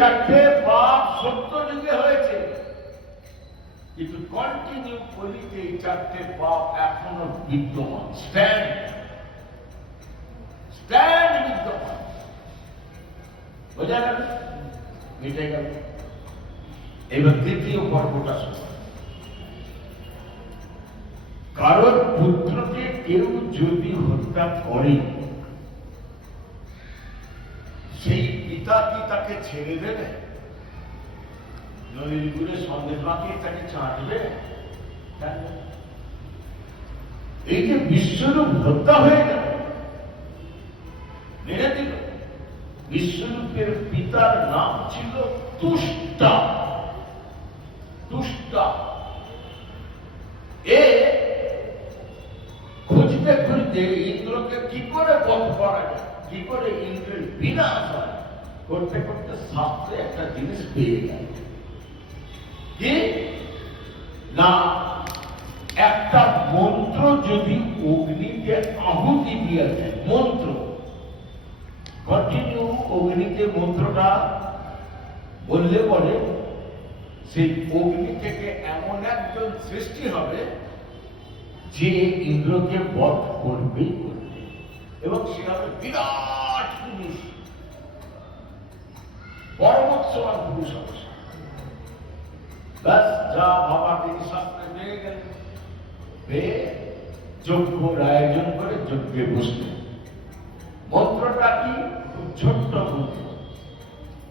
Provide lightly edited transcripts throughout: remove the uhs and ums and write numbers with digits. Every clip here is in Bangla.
চারটে পাপ সত্য যুগে হয়েছে, কিন্তু কন্টিনিউ কলিতে এই চারটে পাপ এখনো বিদ্যমান, স্ট্যান্ড বিদ্যমান। বোঝা গেল? মিটে গেল। এবার দ্বিতীয় পর্বটা শুরু। কারোর পুত্রকে কেউ যদি হত্যা করে, সেই পিতা কি তাকে ছেড়ে দেবে? নদীর গুড়ে সন্দেশ মাখিয়ে তাকে চাটবে? এই যে বিশ্বরূপ হত্যা হয়ে গেল, মেরে দিল। বিশ্বরূপের পিতার নাম ছিল তুষ্টা। তুষ্টা এ খুঁজতে খুঁজতে ইন্দ্রকে কি করে বধ করা যায়, কি করে ইন্দ্রের বিনাশ হয়, করতে করতে শাস্ত্রে একটা জিনিস পেয়ে গেল। কি না, একটা মন্ত্র যদি অগ্নিতে আহুতি দিয়ে যায়, মন্ত্র কন্টিনিউ অগ্নিতে মন্ত্রটা বললে পরে সেই অগ্নি থেকে এমন একজন সৃষ্টি হবে যে ইন্দ্রকে বধ করবেই করবে, এবং সে হবে বিরাট পুরুষ, পর্বত সমান পুরুষ হবে। ব্যাস যা বাবা তিনি শাস্ত্রে পেয়ে গেলেন, পেয়ে যজ্ঞর আয়োজন করে যজ্ঞে বসলেন। মন্ত্রটা কি? খুব ছোট্ট মন্ত্র।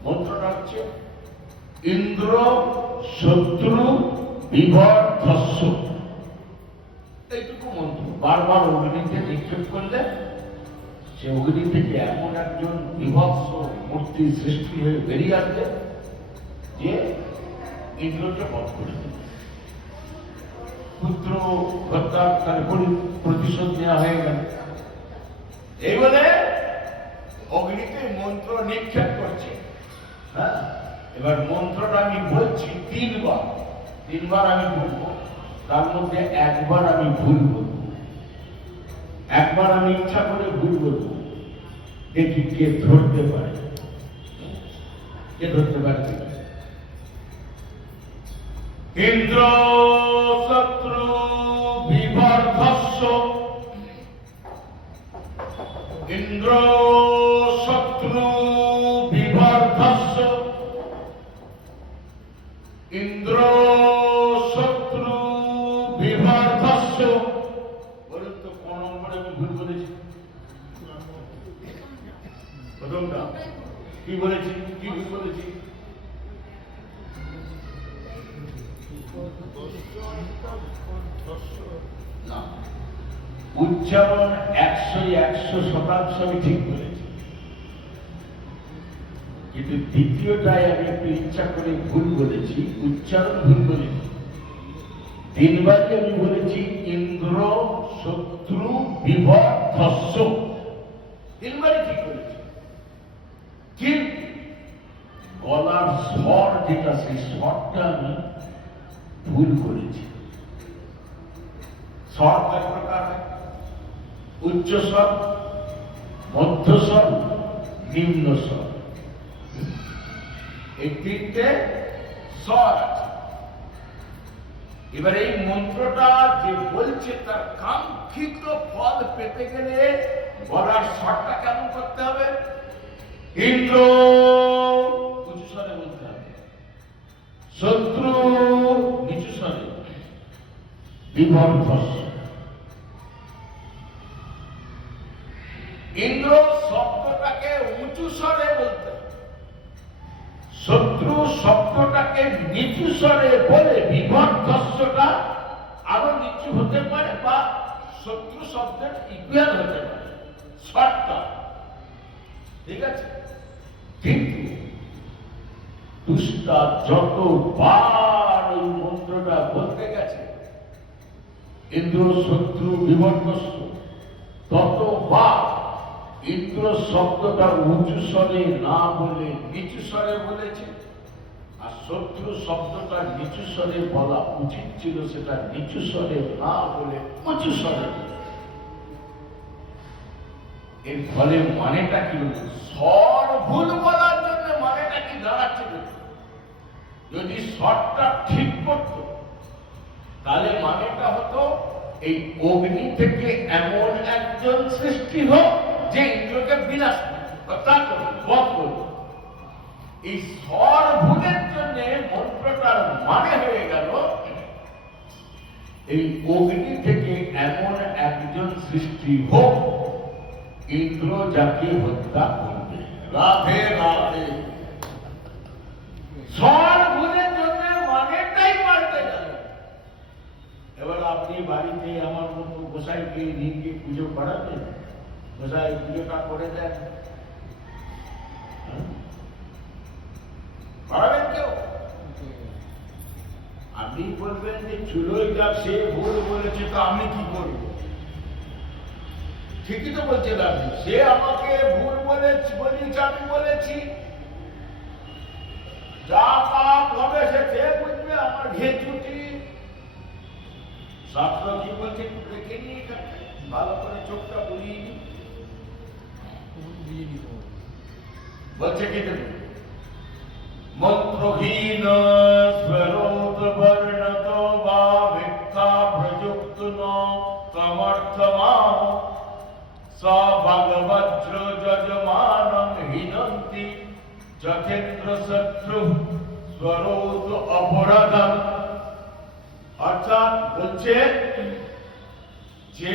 মন্ত্রটা হচ্ছে ইন্দ্র শত্রু বিবর্ধস্য। এইটুকু মন্ত্র বারবার অগ্নিতে নিক্ষেপ করলে সে অগ্নি থেকে এমন একজন বিভৎস মূর্তি সৃষ্টি হয়ে বেরিয়ে আসবে যে ইন্দ্রকে বধ করে দেবে। পুত্র হত্যার তার প্রতিশোধ নেওয়া হয়ে গেল। এই বলে অগ্নিতে মন্ত্র নিক্ষেপ করছে। হ্যাঁ, এবার মন্ত্রটা আমি বলছি তিনবার আমি বলবো, তার মধ্যে একবার আমি ভুল বলবো, একবার আমি ইচ্ছা করে ভুল বলবো। দেখি কে ধরতে পারে, কে ধরতে পারে। ইন্দ্র শত্রু বিবর্ধস্য। ইন্দ্র শত্রু বিবর্ধস্য। ইন্দ্র শত্রু বিবর্ধস্য। বলুন তো কোন নম্বরে আমি ভুল বলেছি? প্রথমটা কি বলেছি? কি ভুল বলেছি? না, উচ্চারণ 100% আমি ঠিক বলেছি, কিন্তু দ্বিতীয়টায় আমি একটু ইচ্ছা করে ভুল বলেছি, উচ্চারণ ভুল বলেছি। তিনবারই আমি বলেছি ইন্দ্র শত্রু বিবর্ধস্য, তিনবারই ঠিক বলেছি, কিন্তু গলার স্বর যেটা, সেই স্বরটা আমি ভুল করেছি। স্বর কয় প্রকার? উচ্চ স্বর, মধ্য স্বর, নিম্ন স্বর, এই তিনটে স্বর আছে। এবার এই মন্ত্রটা যে বলছে তার কাঙ্ক্ষিত ফল পেতে গেলে গলার স্বরটা কেমন করতে হবে? ইন্দ্র উচ্চ স্বরে বলতে হবে, শত্রু নিচু স্বরে, বিবর্ধস্য। ইন্দ্র শব্দটাকে উঁচু স্বরে বলতে, শত্রু শব্দটাকে নিচু স্বরে বলে বিবর্ধস্যটা আরো নিচু হতে পারে, বা শত্রু শব্দের ইকুয়াল হতে পারে স্বরটা, ঠিক আছে? কিন্তু তুষ্টা যতবার ওই মন্ত্রটা বলতে গেছে ইন্দ্র শত্রু বিবর্ধস্য, ততবার ইন্দ্র শব্দটা উঁচু স্বরে না বলে নিচু স্বরে বলেছে, আর শত্রু শব্দটা নিচু স্বরে বলা উচিত ছিল, সেটা নিচু স্বরে না বলে উঁচু স্বরে। এর ফলে মানেটা কি? স্বর ভুল বলার জন্য মানেটা কি দাঁড়াচ্ছে শটটা ঠিক করত, তাহলে মানেটা হতো এই অগ্নি থেকে এমন একজন সৃষ্টি হোক যে ইন্দ্রকে বিনাশ করবে। এই স্বর ভুলের জন্য মন্ত্রটার মানে হয়ে গেল এই অগ্নি থেকে এমন একজন সৃষ্টি হোক ইন্দ্র যাকে হত্যা করবে। রাধে রাধে। স্বর ভুলের জন্য মানেটাই পাল্টে গেল। এবার আপনি বাড়িতে আমার মতো গোসাইকে নিয়ে গিয়ে পুজো করাবেন, গোসাই পুজোটা করে দেন, করাবেন কেউ? আপনি বলবেন যে চুলোই যাক, সে ভুল বলেছে তো আমি কি করবো? ঠিকই তো বলছেন আপনি, সে আমাকে ভুল বলেছি, আমি বলেছি, যা পাপ হবে সে বুঝবে, আমার ঘে ছুটি। শাস্ত্র কি বলছে একটু দেখে নিয়ে ভালো করে চোখটা বুঝিয়ে বলছে কি মন্ত্রহীন স্বরোত বর্ণত বা ভিক্ষা প্রযুক্ত সমর্থমা স ভগবজ্র যজমানং হিনন্তি যথেন্দ্র শত্রু স্বরোত অপরাধম। অর্থাৎ বলছে যে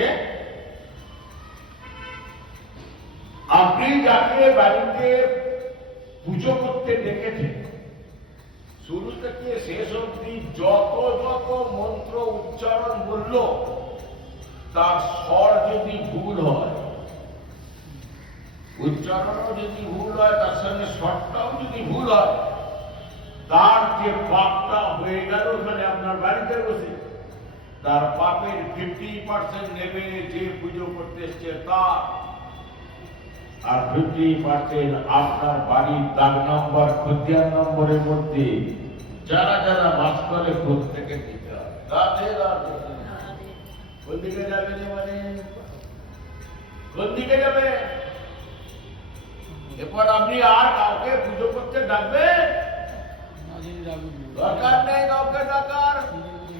আপনি যাকে বাড়িতে পুজো করতে দেখেছেন, শুরু থেকে শেষ অবধি যত যত মন্ত্র উচ্চারণ বলল, তার স্বর যদি ভুল হয়, উচ্চারণও যদি ভুল হয়, তার সঙ্গে স্বরটাও যদি ভুল হয়, তার যে পাপটা হয়ে গেল ওখানে আপনার বাড়িতে বসে, তার পাপের 50% নেবে যে পুজো করতে এসছে তার, আর 50% আপনার বাড়ির দাগ নম্বর, খতিয়ান নম্বরের মধ্যে যারা যারা বাস করে প্রত্যেকে দিতে হবে। রাধে রাধে। কোন দিকে যাবে? মানে কোন দিকে যাবে? এরপর আপনি আর কাউকে পুজো করতে ডাকবেন? দরকার নেই কাউকে ডাকার।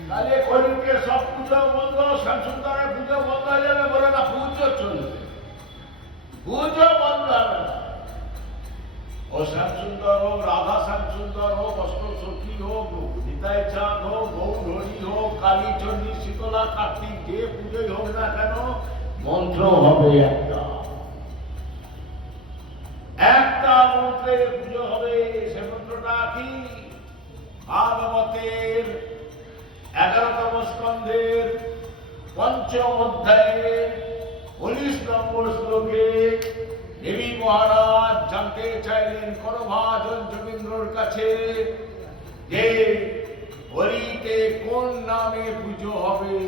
তাহলে খনিকে সব পুজো বন্ধ, শ্যামসুন্দরের পুজো বন্ধ হয়ে যাবে বলে না, পুজো চলবে, পুজো বন্ধ হবে না। ও শ্যামসুন্দর হোক, রাধা শ্যামসুন্দর হোক, অষ্টসখী হোক, নিতাই চাঁদ হোক, গৌরহরি হোক, কালী চণ্ডী, শীতলা, কার্তিক, যে পুজোই হোক না কেন, মন্ত্র হবে একটা, একটা মন্ত্রের পুজো হবে। সে মন্ত্রটা কি? ভাগবতের 11তম স্কন্ধের 5ম অধ্যায়ের 19 নম্বর শ্লোকে দেবী মহারাজ জানতে চাইলেন করভাজন যোগীন্দ্রর কাছে যে হরিতে কোন নামে পুজো হবে,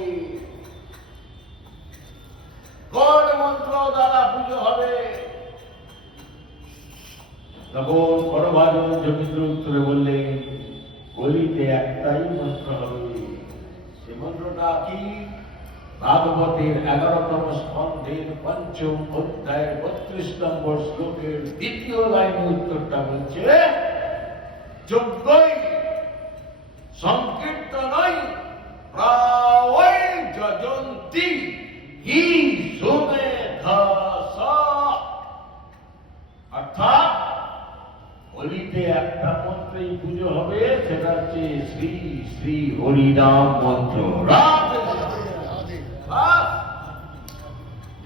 কোন মন্ত্র দ্বারা পুজো হবে। তখন করভাজন যোগীন্দ্র উত্তরে বললেন, হরিতে একটাই মন্ত্র হবে। সে মন্ত্রটা কি? ভাগবতের 11তম স্কন্ধের 5ম অধ্যায়ের 32 নম্বর শ্লোকের 2য় লাইনে উত্তরটা বলছে, যজ্ঞই সংকীর্তনই প্রায় যজন্তি হি সুমেধসা। অর্থাৎ হরিতে একটা মন্ত্রেই পুজো হবে, সেটা হচ্ছে শ্রী শ্রী হরিনাম মন্ত্র।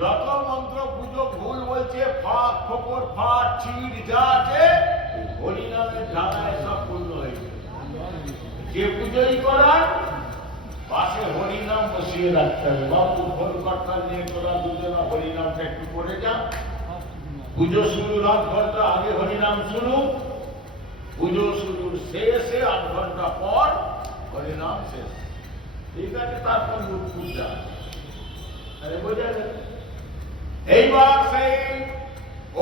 যত মন্ত্র পুজো ভুল বলছে, ফাঁক ফোকর ফাট ছিট যা আছে, হরিনামের ধারায় সব পূর্ণ হয়েছে। যে পুজোই করার পাশে হরিনাম বসিয়ে রাখতে হবে। বাবু ফোন কর্তা নিয়ে তোরা দুজনা হরিনামটা একটু করে যা। পুজো শুরুর 8 ঘন্টা আগে হরিনাম শুরু, পুজো শুরুর শেষে 8 ঘন্টা পর হরিনাম শেষ। ঠিক আছে, তারপর পূজা। বোঝা গেল? এইবার সেই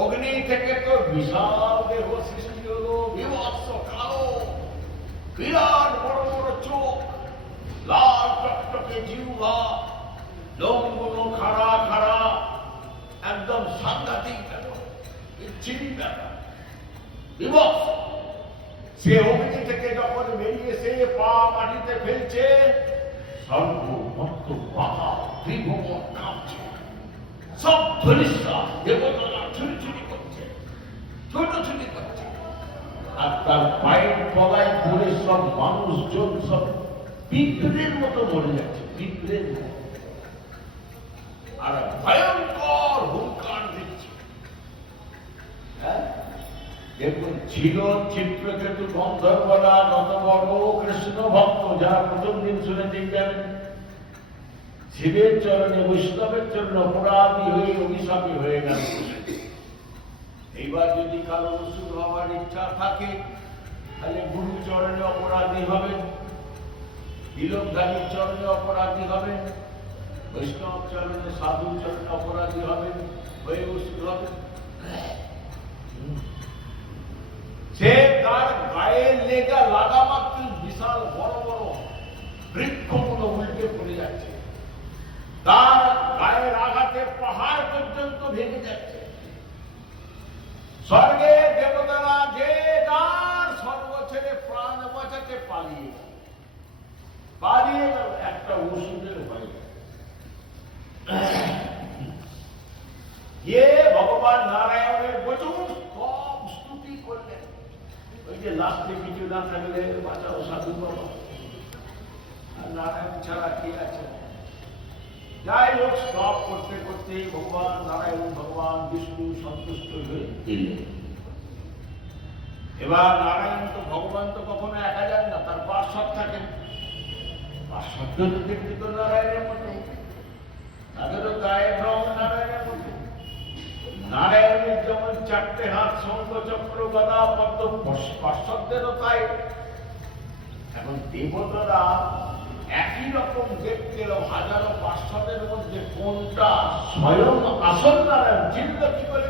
অগ্নি থেকে তো বিশাল দেহ সৃষ্টি হলো, বিভৎস কালো, বিরাট বড় বড় চোখ, লাল টকটকে জিহ্বা, লোমগুলো খাড়া খাড়া, একদম সাংঘাতিক ব্যাপার, বিচ্ছিরি ব্যাপার, বিভৎস। সে অগ্নি থেকে যখন যখন বেরিয়ে এসে পা মাটিতে ফেলছে, স্বর্গ ভক্ত পাহা ত্রিভুবন কাঁপছে, সব ধরিষ্ঠা দেবতারা ছুটি করছে, ছুটি করছে, আর তার পায়ের তলায় পড়ে সব মানুষজন সব পিঁপড়ের মতো মরে যাচ্ছে, পিঁপড়ের মতো, আর ভয়ঙ্কর হুঙ্কার দিচ্ছে। হ্যাঁ, দেখুন ছিল চিত্রকেতু গন্ধর্বরা যত বড় কৃষ্ণ ভক্ত, যারা প্রথম দিন শুনে জানেন, শিবের চরণে বৈষ্ণবের জন্য অপরাধী হয়ে অভিশাপী হয়ে গেল। এইবার যদি কারো অসুর হওয়ার ইচ্ছা থাকে, তাহলে গুরু চরণে অপরাধী হবেন, তিলকধারীর চরণে অপরাধী হবেন, বৈষ্ণব চরণে সাধু চরণে অপরাধী হবেন, হয়ে অসুর হবেন। সে তার গায়ের লেগা লাগা মাত্র বিশাল বড় বড় বৃক্ষগুলো উল্টে পড়ে যাচ্ছে, তার গায়ের আঘাতে পাহাড় পর্যন্ত ভেঙে যাচ্ছে। স্বর্গে দেবতারা যে যার স্বর্গ ছেড়ে প্রাণ বাঁচাতে পালিয়ে গেল একটা ওষুধের ভয়ে। ভগবান নারায়ণের বচন সব স্তুতি করলেন। ওই যে লাস্টে কিছু না থাকলে বাঁচাও সাধু বাবা, আর নারায়ণ ছাড়া কি আছে। যাই হোক, স্টপ করতে করতে ভগবান নারায়ণ ভগবান বিষ্ণু সন্তুষ্ট হয়ে দিলেন। এবার নারায়ণ তো ভগবান তো কখনো একা যান না, তার পার্শ্বদ থাকেন। পার্শ্বদ দেখতে তো নারায়ণের মতো, তাদেরও গায়ের রং নারায়ণের মতো। নারায়ণের যেমন চারটে হাত, শঙ্খ চক্র গদা পদ্ম, পার্শ্বদেরও তাই। এখন দেবতারা একই রকম দেখতে হাজারো পার্শ্বদের মধ্যে কোনটা স্বয়ং আসল নারায়ণ চিনল কি করে?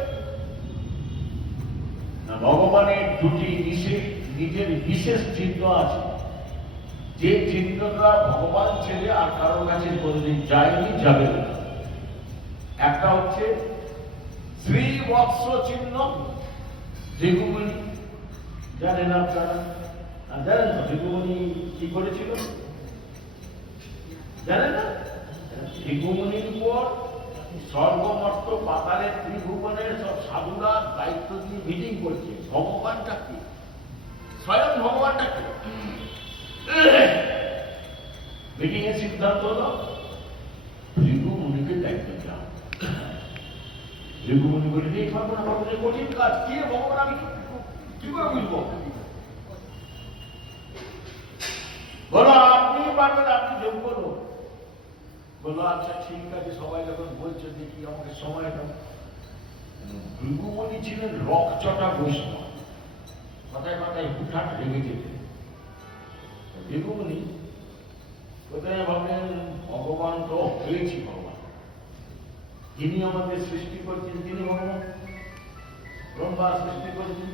না, ভগবানের দুটি নিজের বিশেষ চিহ্ন আছে, যে চিহ্নটা ভগবান ছেড়ে আর কারোর কাছে কোনদিন যায়নি, যাবে না। একটা হচ্ছে শ্রীবৎস চিহ্ন, ভৃগুমুনি, জানেন আপনারা? জানেন তো ভৃগুমুনি কি করেছিল? জানেন না? ভৃগুমুনির উপর স্বর্গমর্ত পাতালের ত্রিভুবনের সব সাধুরা দায়িত্ব দিয়ে মিটিং করছে। ভগবানটা কি? স্বয়ং ভগবানটা কি? মিটিং এর সিদ্ধান্ত হল ভৃগুমুনিকে দায়িত্ব দেওয়া। ভৃগুমুনি বলে এই পারবো না, কঠিন কাজ, কি ভগবান আমি কি করে বুঝবো? বলো আপনি পারবেন, আপনি যোগ্য লোক। বললো আচ্ছা ঠিক আছে, সবাই যখন বলছে দেখি আমাকে সময় দাও। ভৃগুমুনি ছিলেন রকচটা বৈষ্ণব, কথায় কথায় হুটহাট রেগে যেতেন। ভৃগুমুনি কোথায় ভাবলেন ভগবান তো হয়েছি, ভগবান যিনি আমাদের সৃষ্টি করছেন তিনি ভগবান। ব্রহ্মা সৃষ্টি করছেন,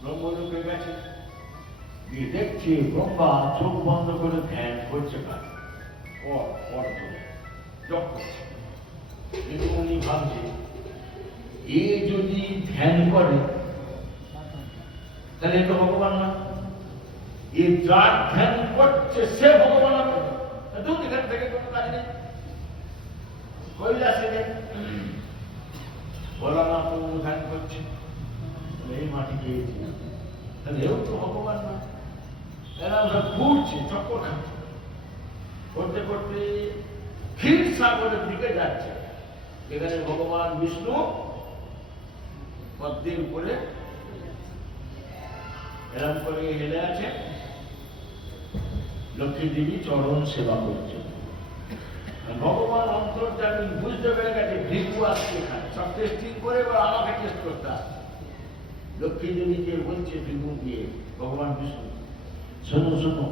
ব্রহ্মলোকে গেছে, গিয়ে দেখছে ব্রহ্মা চোখ বন্ধ করে ধ্যান করছে, কাজ উনি ভাবছে এ যদি ধ্যান করে তাহলে তো ভগবান না, এ যার ধ্যান করছে সে ভগবান হবে। এখান থেকে কোনো কাজ নেই, কৈলাসে নেই, বলা না তো ধ্যান করছে, এই মাটি খেয়েছে, তাহলে এও তো ভগবান না। এরা ঘুরছে, চক্কর খাচ্ছে, করতে করতে ক্ষীর সাগরের দিকে যাচ্ছে, যেখানে ভগবান বিষ্ণু পদ্মের উপরে এরম করে হেলে আছে, লক্ষ্মী দেবী চরণ সেবা করছে। ভগবান অন্তর্যামী বুঝতে পেরে গেছে ভিক্ষু আসছে এখানে, সব টেস্টিং করে এবার আমাকে টেস্ট করতে আসছে। লক্ষ্মী দেবীকে বলছে ভিক্ষু দিয়ে ভগবান বিষ্ণু, শোনো শোনো,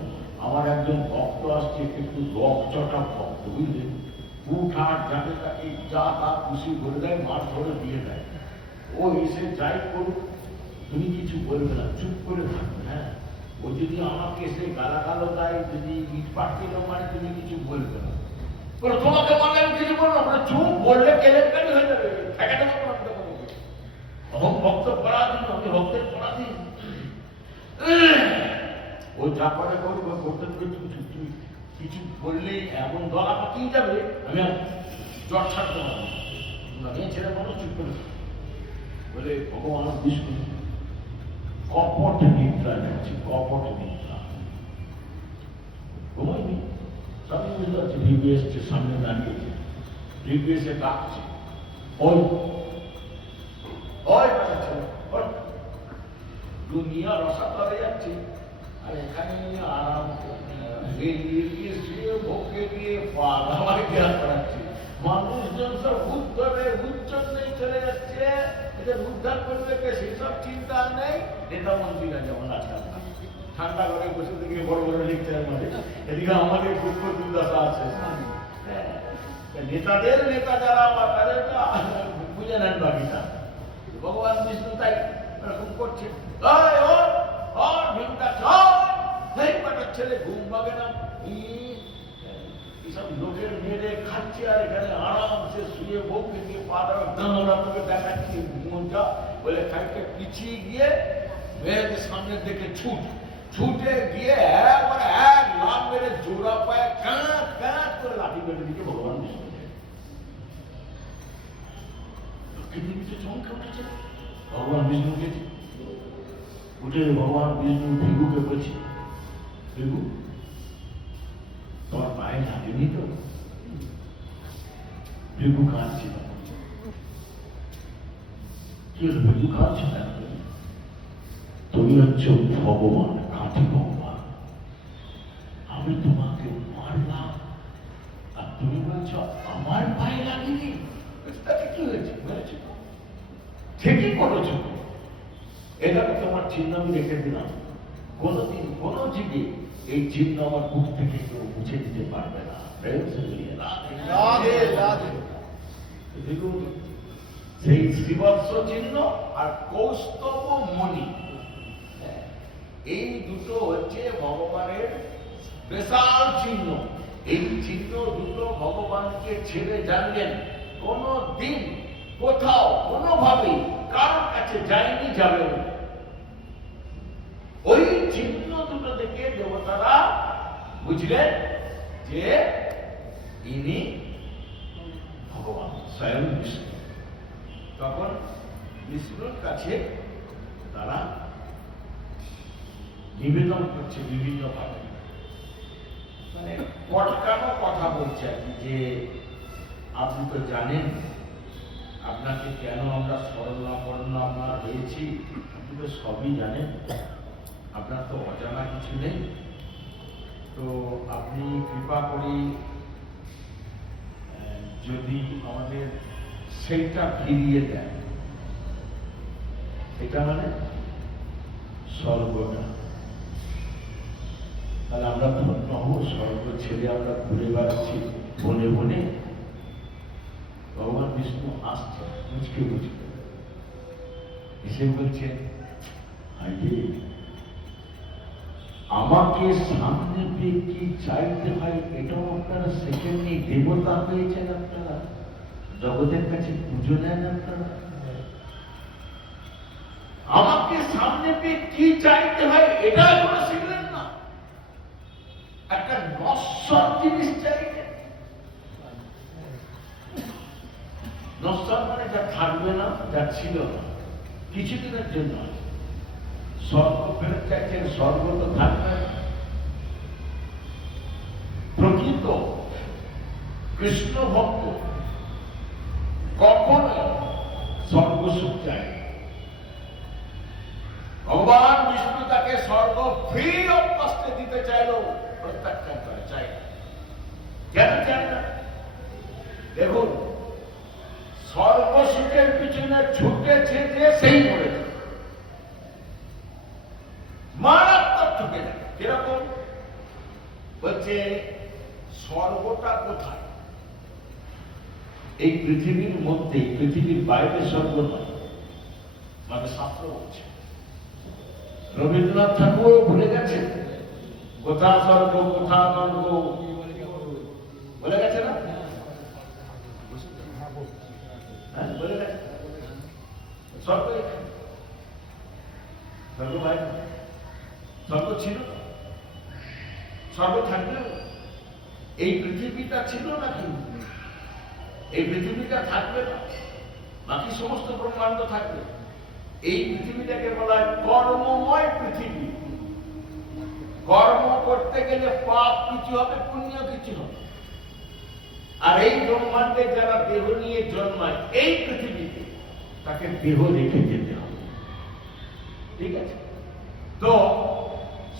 আমার একজন ভক্ত আসছে, কিন্তু রকচটা ভক্ত, বুঝলেন? উঠার যাকে তাকে যা তা খুশি করে দেয়, মার ধরে দিয়ে দেয়। ও এসে যাই করুক, তুমি কিছু বলবে না, চুপ করে থাকবে। হ্যাঁ, ও যদি আমাকে এসে গালাগালো দেয়, যদি ইট পাটকে মানে তুমি কিছু বলবে না। তোমাকে মানে আমি কিছু বলবো না, চুপ বললে কেলেঙ্কারি হয়ে যাবে, ঠেকাতে পারবো না। অহম ভক্ত পরাধীন, আমি ভক্তের পরাধীন। যা করে করবে, করতে তুমি কিছু বললেই এমন গলা পাকিয়ে যাবে, আমি আর জ্বর ছাড়তে পারবো না। ছেলে মানুষ চুপ করে বলে ভগবান বিষ্ণু কপট নিদ্রা যাচ্ছে, কপট নিদ্রা ঘুমাইনি। স্বামী বুঝতে পারছি ভিগু এসছে, সামনে দাঁড়িয়েছে, ভিগু এসে ডাকছে, ওই ওই দুনিয়া রসাতলে যাচ্ছে, আর এখানে আরাম ভোগে দিয়ে করাচ্ছে। মানুষজন সব উদ্ধরে উচ্চন্নেই চলে যাচ্ছে, এদের উদ্ধার করবে কে সেই সব চিন্তা নেই। নেতা মন্ত্রীরা যেমন আজকাল ঠান্ডা করে বসে থেকে বড় বড় লেকচারের মধ্যে, এদিকে আমাদের দুঃখ দুর্দশা আছে। নেতাদের নেতা যারা আমার তাদের বুঝে নেন বাকিটা। ভগবান বিষ্ণু তাই এরকম করছে, ছেলে ঘুম পাবে না, এইসব লোকের মেরে খাচ্ছে, আর এখানে আরামসে শুয়ে বউকে দিয়ে পা দেওয়া তোকে দেখাচ্ছি মনটা বলে খাইতে পিছিয়ে গিয়ে মেয়েদের সামনে দেখে ছুটে গিয়ে একবারে এক লাভ মেরে জোড়া পায়ে কাঁচ কাঁচ করে লাঠি মেরে দিকে ভগবান বিষ্ণু চমকে উঠেছে। ভগবান বিষ্ণু উঠেছে, উঠে ভগবান বিষ্ণু ভিগুকে বলছে, ভিগু তোমার পায়ে লাগেনি তো? ভিগু কাঁদছে, কি হলো ভিগু কাঁদছে না? তুমি হচ্ছে ভগবান, খাঁটি ভগবান, আমি তোমাকে মারলাম আর তুমি বলছো আমার পায়ে লাগেনি? তাকে কি হয়েছে? মেরেছে, ঠিকই করেছো, এটা তোমার চিহ্ন আমি রেখে দিলাম, কোনদিন কোন জীবে এই চিহ্ন আমার বুক থেকে কেউ মুছে দিতে পারবে না। সেই শ্রীবৎস চিহ্ন আর কৌস্তব মণি, এই দুটো হচ্ছে ভগবানের স্পেশাল চিহ্ন। এই চিহ্ন দুটো ভগবানকে ছেড়ে জানলেন কোন দিন কোথাও কোনোভাবে কারোর কাছে যায়নি, যাবেও না। ওই চিহ্ন দুটো দেখে দেবতারা বুঝলেন যে ইনি ভগবান স্বয়ং বিষ্ণু। তখন বিষ্ণুর কাছে তারা নিবেদন করছে বিভিন্ন ভাবে, মানে পটকানো কথা বলছে আর কি, যে আপনি তো জানেন আপনাকে কেন আমরা শরণাপন্ন আপনার হয়েছি, আপনি তো সবই জানেন, আপনার তো অজানা কিছু নেই। তো আপনি কৃপা করে যদি আমাদের সেইটা ফিরিয়ে দেন, এটা মানে স্বর্গটা, তাহলে আমরা ধন্য হবো। স্বর্গ ছেড়ে আমরা ঘুরে বেড়াচ্ছি বনে বনে। ভগবান বিষ্ণু আসছে বুঝকে বুঝকে, এসে বলছেন আমাকে সামনে পেয়ে কি চাইতে হয় এটাও আপনারা সেকেন্ডে দেবতা হয়েছেন, আপনারা জগতের কাছে পুজো নেন, আপনারা আমাকে সামনে পেয়ে কি চাইতে হয় এটা এখনো শিখলেন না। একটা নশ্বর জিনিস চাইলেন, নশ্বর মানে যা থাকবে না, যা ছিল না, কিছুদিনের জন্য স্বর্গ ফেরত চাইছেন, স্বর্গ তো থাকবে না। প্রকৃত কৃষ্ণ ভক্ত কখনো স্বর্গ সুখ চায়। ভগবান বিষ্ণু তাকে স্বর্গ ফ্রি অফ কষ্টে দিতে চাইলেও প্রত্যাখ্যান করে, চাই কেন চায় না? দেখুন, স্বর্গ সুখের পিছনে ছুটেছে যে সেই করেছে, মারাত্মক ঠকে যায়। কিরকম বলছে, স্বর্গটা কোথায়? এই পৃথিবীর মধ্যে, পৃথিবীর বাইরে স্বর্গ নয়, মানে শাস্ত্র বলছে। রবীন্দ্রনাথ ঠাকুর ভুলে গেছেন কোথা স্বর্গ কোথা নর্গ, বলে গেছে না? বলে গেছে স্বর্গ, স্বর্গ বাইরে, স্বর্গ ছিল স্বর্গ থাকবে? এই পৃথিবীটা ছিল না কিন্তু, এই পৃথিবীটা থাকবে না, বাকি সমস্ত ব্রহ্মাণ্ড থাকবে। এই পৃথিবীটাকে বলা হয় কর্মময় পৃথিবী। কর্ম করতে গেলে পাপ কিছু হবে, পুণ্য কিছু হবে। আর এই ব্রহ্মাণ্ডে যারা দেহ নিয়ে জন্মায় এই পৃথিবীতে, তাকে দেহ রেখে যেতে হবে। ঠিক আছে? তো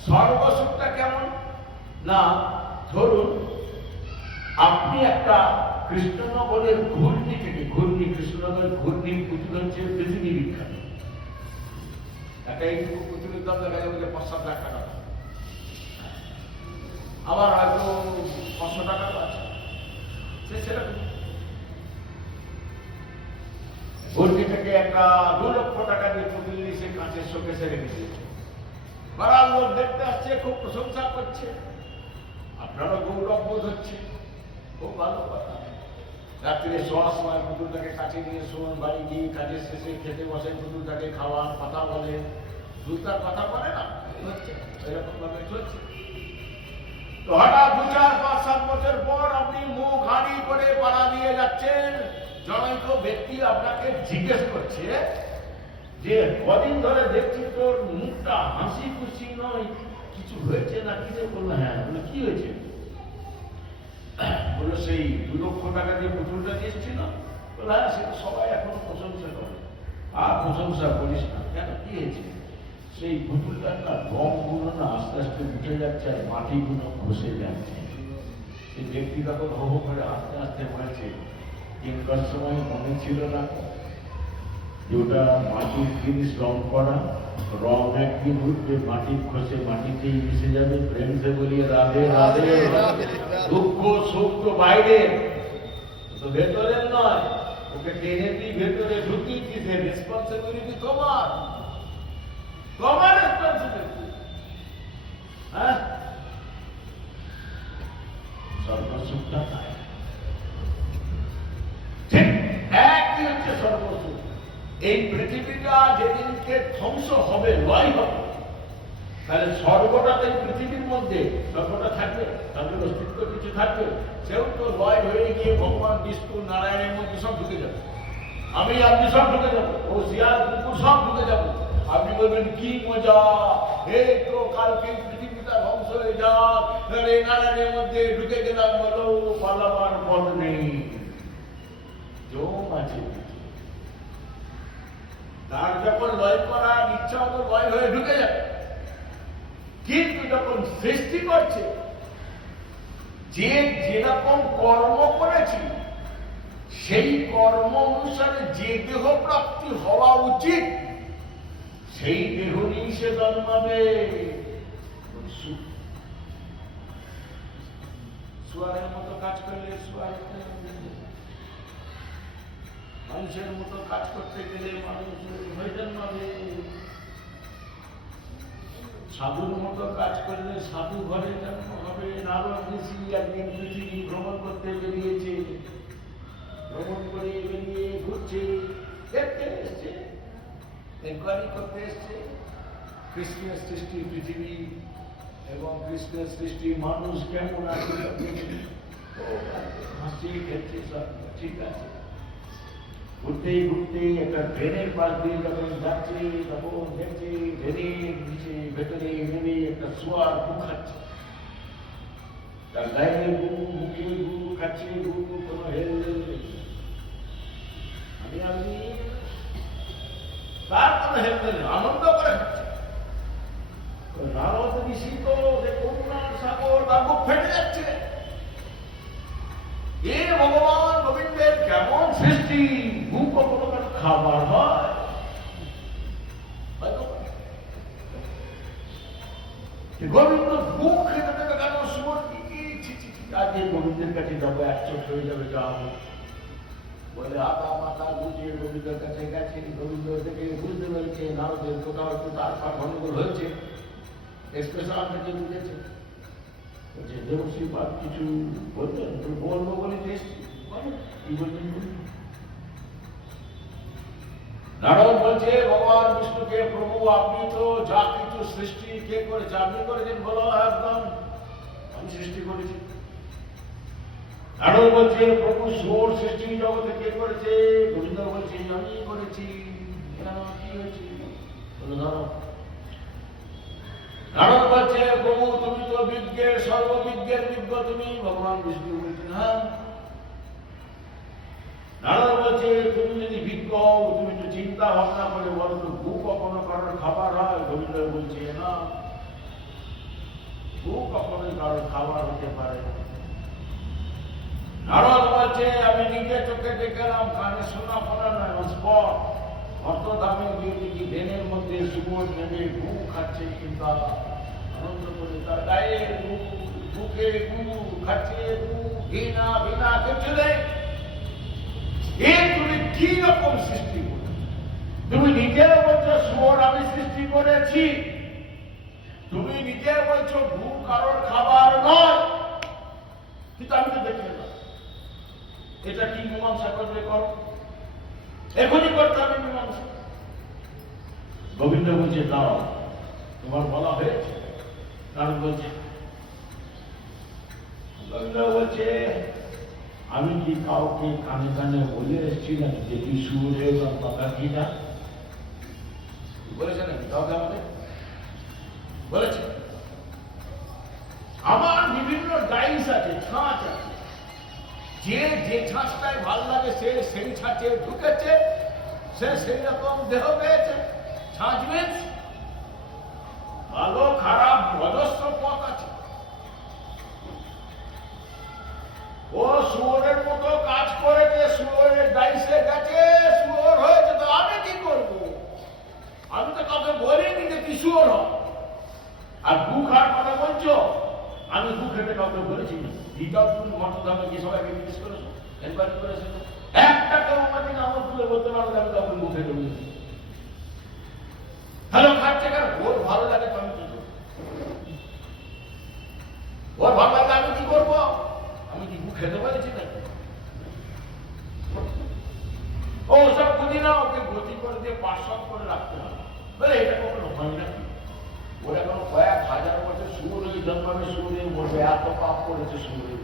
স্বর্গসুখটা কেমন না, ধরুন আপনি একটা কৃষ্ণনগরের ঘূর্ণি থেকে, ঘূর্ণি, কৃষ্ণনগরের ঘূর্ণির পুতুল হচ্ছে পৃথিবী বিখ্যাত। একটা এইটুকু পুতুলের দাম দেখা যাবে যে ৫-৭ লাখ টাকা, আবার হয়তো ৫০০ টাকাও আছে। সেরকম ঘূর্ণি থেকে একটা ২ লক্ষ টাকা দিয়ে পুতুল নিয়ে সে কাঁচের শোকেসে রেখে দিয়েছে। পাড়ার লোক দেখতে আসছে, খুব প্রশংসা করছে, আপনারও গৌরব বোধ হচ্ছে, খুব ভালো কথা। রাত্রে শোয়ার সময় পুতুলটাকে কাছে নিয়ে শোন, বাড়ি গিয়ে কাজের শেষে খেতে বসে পুতুলটাকে খাওয়ান, কথা বলেন, দুটার কথা বলে না, হচ্ছে এরকম ভাবে চলছে। তো হঠাৎ ২, ৪, ৫, ৭ বছর পর আপনি মুখ হাঁড়ি করে পাড়া দিয়ে যাচ্ছেন, জনৈক ব্যক্তি আপনাকে জিজ্ঞেস করছে যে কদিন ধরে দেখছি তোর মুখটা হাসি খুশি নয়, কিছু হয়েছে না? কিছু বললো হ্যাঁ। বলে কি হয়েছে? বললো সেই ২ লক্ষ টাকা দিয়ে পুতুলটা দিয়েছিল। বলে হ্যাঁ, সে তো সবাই এখনো প্রশংসা করে। আর প্রশংসা করিস না কেন, কি হয়েছে? সেই পুতুলটার না রংগুলো না আস্তে আস্তে উঠে যাচ্ছে আর মাটিগুলো ঘষে যাচ্ছে। সেই ব্যক্তি তখন হো হো করে আস্তে আস্তে বলছে, কিনবার সময় মনে ছিল না যে ওটা মাটির জিনিস, রং করা, রং একদিন উঠবে, মাটি খসে মাটিতেই মিশে যাবে। প্রেমসে বলি রাধে রাধে। দুঃখ সুখ তো বাইরে, তো ভেতরের নয়। ওকে টেনে দিয়ে ভেতরে ঢুকিয়ে দিতে, রেসপন্সিবিলিটি তোমার, তোমার রেসপন্সিবিলিটি। হ্যাঁ, সর্বসুখটা নাই। ঠিক একই হচ্ছে সর্বসুখ। এই পৃথিবীটা যেদিনকে ধ্বংস হবে, লয় হবে, তাহলে স্বর্গটা তো এই পৃথিবীর মধ্যে, স্বর্গটা থাকবে, তাদের অস্তিত্ব কিছু থাকবে। সেও তো লয় হয়ে গিয়ে ভগবান বিষ্ণু নারায়ণের মধ্যে সব ঢুকে যাবে। আমি আপনি সব ঢুকে যাবো, ও শিয়াল কুকুর সব ঢুকে যাবো। আপনি বলবেন কি মজা, এই তো কালকে পৃথিবীটা ধ্বংস হয়ে যাক, নারায়ণের মধ্যে ঢুকে গেলাম, বলো পালাবার বল নেই, জম আছে। তার যখন লয় করার ইচ্ছা হতো, লয় হয়ে ঢুকে যাবে। কিন্তু যখন সৃষ্টি করছে, যে যেরকম কর্ম করেছি সেই কর্ম অনুসারে যে দেহ প্রাপ্তি হওয়া উচিত, সেই দেহ নিয়ে সে জন্মাবে। শুয়ারের মতো কাজ করলে শুয়ার, মানুষের মতো কাজ করতে গেলে মানুষ হয়ে জন্মাবে। সাধুর মতো কাজ করলে সাধু ঘরে জন্ম হবে। নারদ ঋষি একদিন পৃথিবী ভ্রমণ করতে বেরিয়েছে, ভ্রমণ করে বেরিয়ে ঘুরছে, দেখতে এসছে, এনকোয়ারি করতে এসছে কৃষ্ণের সৃষ্টি পৃথিবী এবং কৃষ্ণের সৃষ্টি মানুষ কেমন আছে। হাসি খেলছে, সব ঠিক আছে। ঘুরতেই ঘুরতেই একটা ট্রেনের পাশ দিয়ে যখন যাচ্ছে, তখন দেখছে ট্রেনের নিচে ভেতরে নেমে একটা শুয়ার গু খাচ্ছে। তার গায়ে গু, মুখে গু খাচ্ছে, গু কোনো হেলদোল নেই। আমি তার কোনো হেলদোল নেই, আনন্দ করে খাচ্ছে। নারদ ঋষি তো করুণার সাগর, তার মুখ ফেটে যাচ্ছে। এ ভগবান গোবিন্দের কেমন সৃষ্টি, মুখ কখনো খাবার হয়। গোবিন্দ মুখ খেতে দেবে কেন? সুর আজকে গোবিন্দের কাছে যাবো, ১০০ হয়ে যাবে, যাবো বলে আতা মাথা বুঝিয়ে গোবিন্দের কাছে গেছে। গোবিন্দ থেকে বুঝতে পেরেছে নারদের কোথাও একটু তার গন্ডগোল হয়েছে, স্পেশাল থেকে বুঝেছে। বলছে দেবশ্রী বাদ কিছু বলতেন, বলবো বলে কি বলছেন? নারদ বলছে ভগবান বিষ্ণুকে, প্রভু আপনি তো যা কিছু সৃষ্টি কে করেছে? আপনি করেছেন। বলো একদম। সৃষ্টি করেছি। আরো বলছে প্রভু শুয়োর সৃষ্টি জগতে কে করেছে? গোবিন্দ বলছে আমি করেছি। কেন, কি হয়েছে? ধরো নারদ বলছে প্রভু তুমি তো বিজ্ঞের সর্ববিজ্ঞের বিজ্ঞ তুমি। ভগবান বিষ্ণু বলছেন হ্যাঁ। নারদ বলছে তুমি যদি বিজ্ঞ হও তুমি তো চিন্তা ভাবনা করে বলো তো ভূ কখনো কারোর খাবার হয়? গোবিন্দ বলছে না, ভূ কখনোই কারোর খাবার হতে পারে না। নারদ বলছে আমি নিজে চোখে দেখলাম, কানে শোনা পড়া নয়, স্পট অর্থধামে গিয়ে দেখি ভেনের মধ্যে শুয়োর নেমে ভূ খাচ্ছে, চিন্তা আনন্দ করে তার গায়ে বুকে গু খাচ্ছে, গু ঘৃণা বিনা কিছু নেই। তুমি কি রকম সৃষ্টি করো? তুমি নিজে বলছো শুয়োর আমি সৃষ্টি করেছি, তুমি নিজে বলছো ভূ কারোর খাবার নয়, কিন্তু আমি তো দেখি না। এটা কি মীমাংসা করবে? করো, এখনই করতে হবে মীমাংসা। গোবিন্দ বলছে দাও, তোমার বলা হয়েছে? কারণ বলছে গোবিন্দ বলছে আমি কি কাউকে কানে কানে বলে এসেছিলাম যে কি শুয়োরের কথা কি না? বলেছে নাকি কাউকে? আমাদের বলেছে। আমার বিভিন্ন ডাইস আছে, ছাঁচ আছে, যে যে ছাঁচটায় ভাল লাগে সে সেই ছাঁচে ঢুকেছে, সে সেই রকম দেহ পেয়েছে। ছাঁচ মিন্স ভালো খারাপ অজস্র পথ আছে। ও শুয়োরের মতো কাজ করেছে, শুয়োরের ডাইসে গেছে, শুয়োর হয়েছে, তো আমি কি করব? আমি তো কাউকে বলিনি যে কি শুয়োর হয়। আর গু খাওয়ার কথা বলছো, আমি গু খেতে কাউকে বলেছি না। এটাও তুমি মঠধামে গিয়ে সবাইকে জিজ্ঞেস করেছো, এনকোয়ারি করেছো? একটা কেউ আমাকে আমার তুলে বলতে পারবে আমি কাউকে গু খেতে বলেছি? হ্যালো খাচ্ছে কেন? ওর ভালো লাগে তো আমি কি করবো? ওর ভালো লাগে আমি কি করবো? আমি কি গু খেতে বলেছি নাকি? ও সব বুঝি না, ওকে গতি করে দিয়ে পাঁচশত করে রাখতে হবে। বলে এটা কখনো হয় নাকি? ওরা এখন কয়েক হাজার বছর শুয়োরের জন্মাবে, শুয়োরের মধ্যে এত পাপ করেছে, শুয়োরের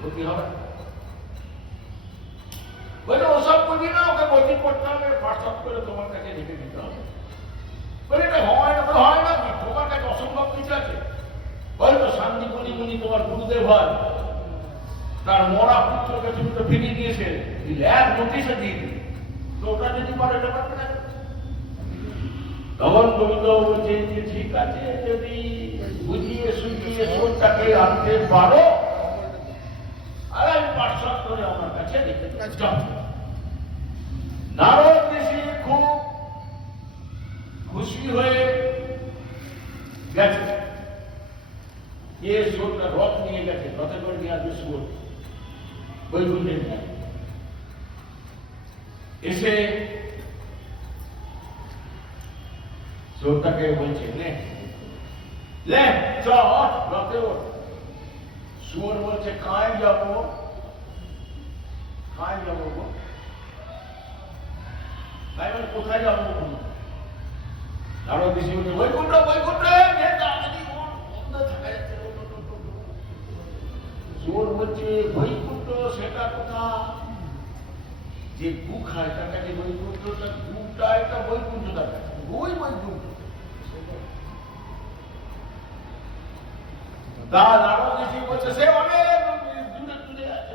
ক্ষতি হবে। বলে ওসব বুঝি না, ওকে গতি করতে হবে, পাঁচশত করে তোমার কাছে রেখে দিতে হবে। বলে এটা হয় না? হয় না কি? তোমার কাছে অসম্ভব কিছু আছে? বলতো শান্তিপুরি মুনি তোমার গুরুদেব হয়, তার মরা পুত্রকে তুমি তো ফিরিয়ে দিয়েছে, এক নোটিশে দিয়ে দিল, তো ওটা যদি পারো এটা পারবে না? তখন গোবিন্দ বলছেন যে ঠিক আছে, যদি বুঝিয়ে সুঝিয়ে চোরটাকে আনতে পারো, আর আমি পাঁচশত করে আমার কাছে রেখে দেব। নারদ ঋষি খুব খুশি হয়ে গেছে। এ সুরটা রথ নিয়ে গেছে, রথে করে নিয়ে আসবে সুর বৈকুণ্ঠে নিয়ে এসে সুরটাকে বলছে লে চল রথে ওঠ। সুর বলছে কায় যাবো, কায় যাবো গো? তাই বলে কোথায় যাবো? আরো বেশি বলছে বৈকুণ্ঠ, বৈকুণ্ঠ সুর বলছে বৈকুণ্ঠ সেটা কোথা? যে গু খায় তার কাছে বৈকুণ্ঠটা, গুটা এটা বৈকুণ্ঠ তার কাছে, ওই বৈকুণ্ঠ। তার আরো বেশি বলছে সে অনেক দূরে দূরে আছে।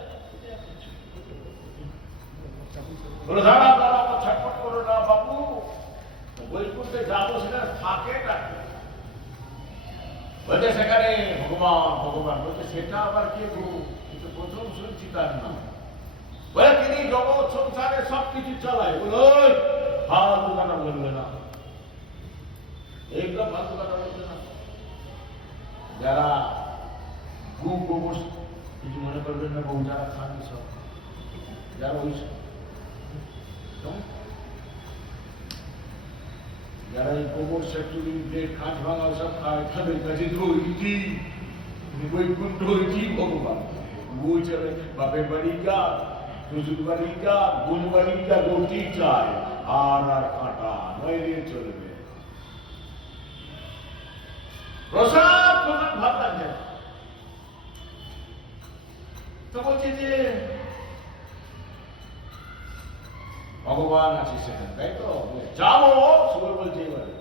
বলে দাঁড়া দাঁড়া, ছটফট করো না বাবু, বৈকুণ্ঠে যাবো সেটা থাকে ডাকে। বলছে সেখানে ভগবান ভগবান, বলছে সেটা আবার কে গো? কিন্তু প্রথম শুনছি তার নাম। বলে তিনি জগৎ সংসারে সবকিছু চালায়। বলো ফালতু কথা বলবে না, একদম ফালতু কথা বলবে না। যারা গু গোবর কিছু মনে করবেন না, বউ যারা খান সব, যারা ওই যারা এই গোবর সেচুরি প্লেট কাঁচ ভাঙা সব খায়, তাদের কাছে তো ইটি বৈকুণ্ঠ ইটি ভগবান। বই চলে বাপের বাড়ি যা, শ্বশুর বাড়ি যা, বোন বাড়ি যা, রুটি চায় আর আর কাঁটা নইলে চলবে। প্রসাদ প্রসাদ ভাত লাগছে, তো বলছে যে ভগবান আছে সেখানে, তাই তো যাবো। সুর বলছে এবারে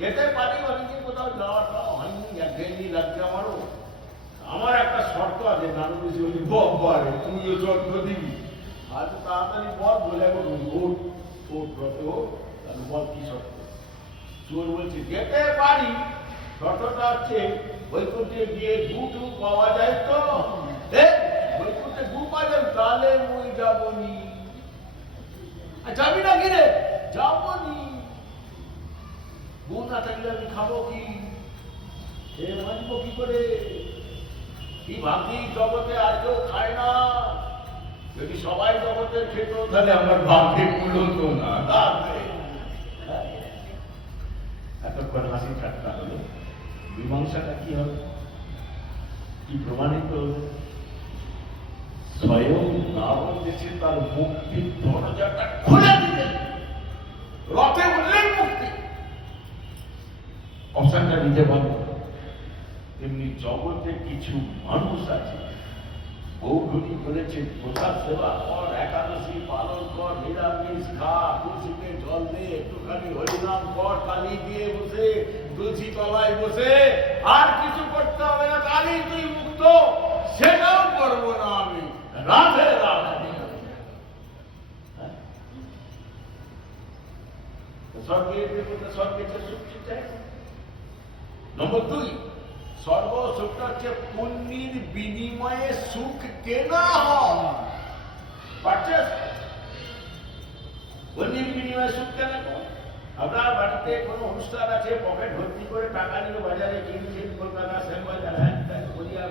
যেতে পারি, অনেকে কোথাও যাওয়াটা হয়নি, একঘেয়েমি লাগছে আমারও। আমার একটা শর্ত আছে, নানু বেশি বলছি বারে তুইও শর্ত দিবি, আর তাড়াতাড়ি বল বলে ওট ওট রথে হোক, তাহলে বল কি শর্ত। সুর বলছে যেতে পারি, শর্তটা হচ্ছে বৈকুণ্ঠে গিয়ে গুটু পাওয়া যায় তো, বৈকুণ্ঠে গু পাওয়া যায়, তাহলে মই যাবনি। যাবি না কিরে? যাবনি। গু না থাকলে আমি খাবো কি, মানবো কি করে? কি ভাবি জগতে আর কেউ খায় না, যদি সবাই জগতের খেত তাহলে আমার ভাগ্যে কুলোতো না। এতক্ষণ হাসি ঠাট্টা হলো, মীমাংসাটা কি হবে, কি প্রমাণিত হবে? স্বয়ং নারদ এসে তার মুক্তির দরজাটা খুলে দিলেন, রথে উঠলেন মুক্তি। অপশনটা নিতে পারবো। তেমনি জগতে কিছু মানুষ আছে, গৌরী বলেছে প্রসাদ সেবা কর, একাদশী পালন কর, নিরামিষ খা, তুলসীতে জল দে, একটুখানি হরিনাম কর, কালী দিয়ে বসে, তুলসী তলায় বসে, আর কিছু করতে হবে না, তাহলেই তুই মুক্ত। সেটাও করবো না আমি। রাধে রাধে। নম্বর 2, সর্বসুখটা হচ্ছে পুণ্যের বিনিময়ে সুখ কেনা হয়। পুণ্যের বিনিময়ে সুখ কেনা হয়। আপনার বাড়িতে কোনো অনুষ্ঠান আছে, পকেট ভর্তি করে টাকা নিয়ে বাজারে কিনছেন, কলকাতা শ্যামবাজার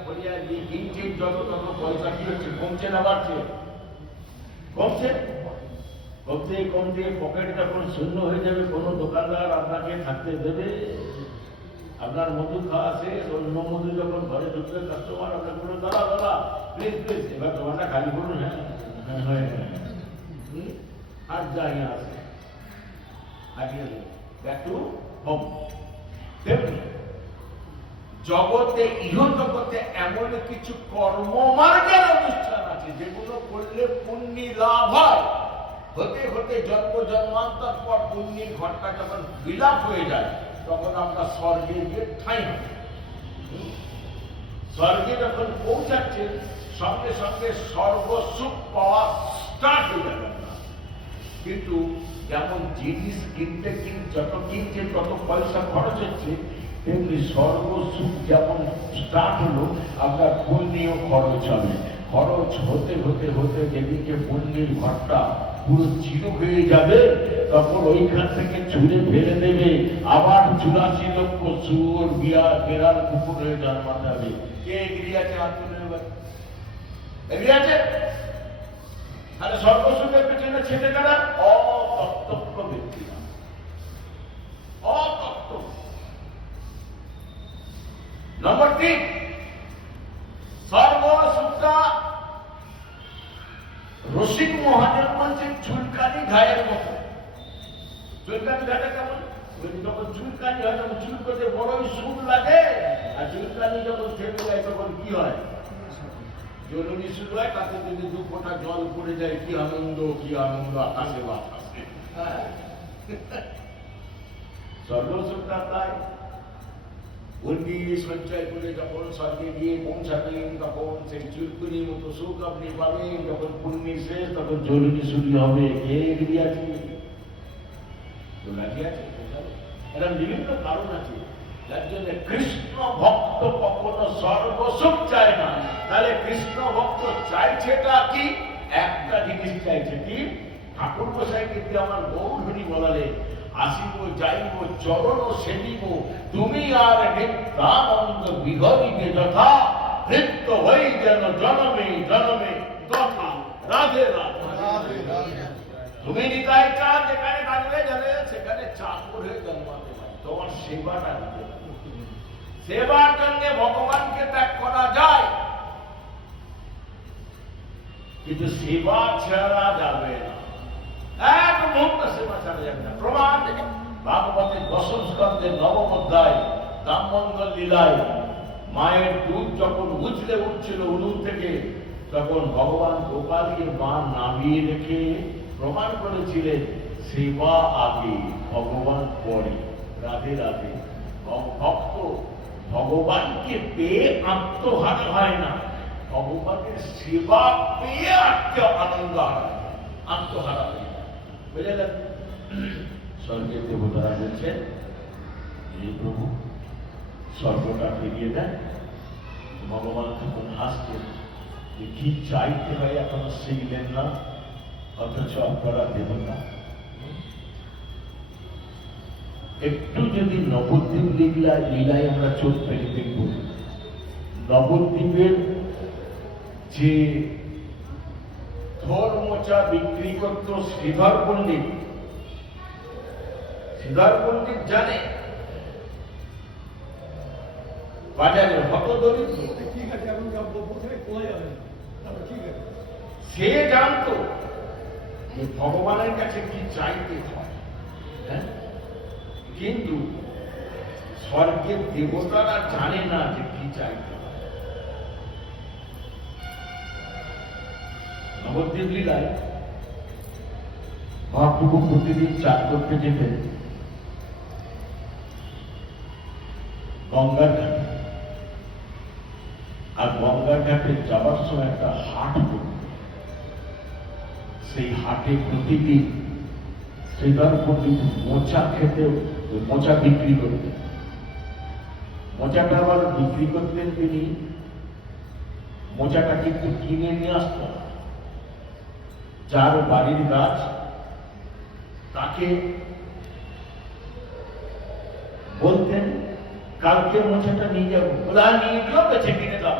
ফরিয়া গিয়ে কিনছেন, যত তত পয়সা কি হচ্ছে, কমছে না বাড়ছে? কমছে। কমতে কমতে পকেট যখন শূন্য হয়ে যাবে, কোনো দোকানদার আপনাকে থাকতে দেবে? আপনার মধু খাওয়া শেষ, অন্য মধু যখন ঘরে ঢুকবে কাস্টমার, আপনার কোনো দাদা দাদা প্লিজ প্লিজ এবার দোকানটা খালি করুন। হ্যাঁ, আর যাই আছে ব্যাক টু হোম। তেমনি জগতে, ইহজগতে এমন কিছু কর্মমার্গের অনুষ্ঠান আছে যেগুলো করলে পুণ্যি লাভ হয়। হতে হতে জন্ম জন্মান্তর পর পুণ্যির ঘরটা যখন বিলাপ হয়ে যায়, তখন আমরা স্বর্গে গিয়ে ঠাঁই হয়। স্বর্গে যখন পৌঁছাচ্ছে, সঙ্গে সঙ্গে সর্বসুখ পাওয়া স্টার্ট হয়ে যাবে। কিন্তু যেমন জিনিস কিনতে যত কিনছে তত পয়সা খরচ হচ্ছে, তেমনি সর্বসুখ যেমন স্টার্ট হলো, আপনার পুণ্যিও খরচ হবে। খরচ হতে হতে হতে যেদিকে পুণ্যের ঘরটা পুরো চিরু হয়ে যাবে, তখন ওইখান থেকে ছুঁড়ে ফেলে দেবে, আবার 84 লক্ষ সুর বিড়াল কুকুর হয়ে জন্মাতে হবে। কে এগিয়ে আছে? হাত তুলে নেবে। এগিয়ে আছে? তাহলে সর্বসুখের পেছনে ছেটে যারা অতত্ত্ব ব্যক্তিরা, অতত্ত্ব। নম্বর 3, সর্বসুখটা রসিক মহাজন বলছেন চুলকানি ঘায়ের মতো। চুলকানি ঘাটা কেমন? যখন চুলকানি হয় তখন চুল করতে বড়ই সুখ লাগে, আর চুলকানি যখন থেমে যায় তখন কি হয়? জলনি শুরু হয়, তাতে যদি 2 ফোঁটা জল পড়ে যায়, কি আনন্দ, কি আনন্দ, আকাশে বাতাসে। সর্বসুখটা তাই পুণ্যি সঞ্চয় করে যখন স্বর্গে গিয়ে পৌঁছাবেন, তখন সেই চুলকুনির মতো সুখ আপনি পাবেন। যখন পুণ্যি শেষ, তখন জলনি শুরু হবে। কে এগিয়ে আছে? এরকম বিভিন্ন কারণ আছে, যার জন্য কৃষ্ণ ভক্ত কখনো সর্বসুখ চায় না। তাহলে কৃষ্ণ ভক্ত চাইছেটা কি? একটা জিনিস চাইছে, কি? ঠাকুর গোসাইকে দিয়ে আমার গৌরহরি বলালে, আসিব যাইব চরণ সেবিব, তুমি আর নিত্যানন্দ বিহরিবে যথা, নৃত্য হই যেন জনমে জনমে তথা। রাধে রাধে। তুমি নিতাই চাঁদ যেখানে থাকবে যাবে, সেখানে চাঁদপুর হয়ে জন্মাতে পারে। তোমার সেবাটা নিতে, সেবার জন্য ভগবানকে ত্যাগ করা যায়, কিন্তু সেবা ছাড়া যাবে না। এক মুহূর্ত সেবা ছাড়া যাবে না। প্রমাণ ভাগবতের 10ম স্কন্ধের 9ম অধ্যায় দামোদর লীলায় মায়ের দুধ যখন উছলে উঠছিল উনুন থেকে, তখন ভগবান গোপালকে মা নামিয়ে রেখে প্রমাণ করেছিলেন সেবা আগে ভগবান পরে। রাধে রাধে। ভক্ত ভগবানকে পেয়ে আত্মহারা হয় না, ভগবানের সেবা পেয়ে আনন্দ হয়, আত্মহারা হয় না। বুঝে গেল? স্বর্গের দেবতারা বলছেন, এই প্রভু স্বর্গটা ফিরিয়ে দেন। ভগবান তখন হাসছেন যে কি চাইতে হয় এখনো শিখলেন না, অথচ আপনারা দেবতা। একটু যদি নবদ্বীপ লীলায় আমরা চোখ ফেলে দেখব, নবদ্বীপের যে ধর্মচা বিক্রি করত শ্রীধর পণ্ডিত, শ্রীধর পণ্ডিত জানে বাজারে হত দরিদ্র, সে জানত যে ভগবানের কাছে কি চাইতে হয়, হ্যাঁ? কিন্তু স্বর্গের দেবতারা জানে না যে কি চাইতে হয়। নবদ্বীপ লীলায় মহাপ্রভু প্রতিদিন চান করতে যেতেন গঙ্গার ঘাটে, আর গঙ্গার ঘাটে যাবার সময় একটা হাট করত। সেই হাটে প্রতিদিন শ্রীধর পণ্ডিত মোচা খেতে, মোচা বিক্রি করতেন। মোচাটা আবার বিক্রি করতেন তিনি, মোচাটা কিন্তু কিনে নিয়ে আসতেন। যার বাড়ির গাছ তাকে বলতেন কালকে মোচাটা নিয়ে যাবো, ওরা নিয়ে গেল, বেছে কিনে দাম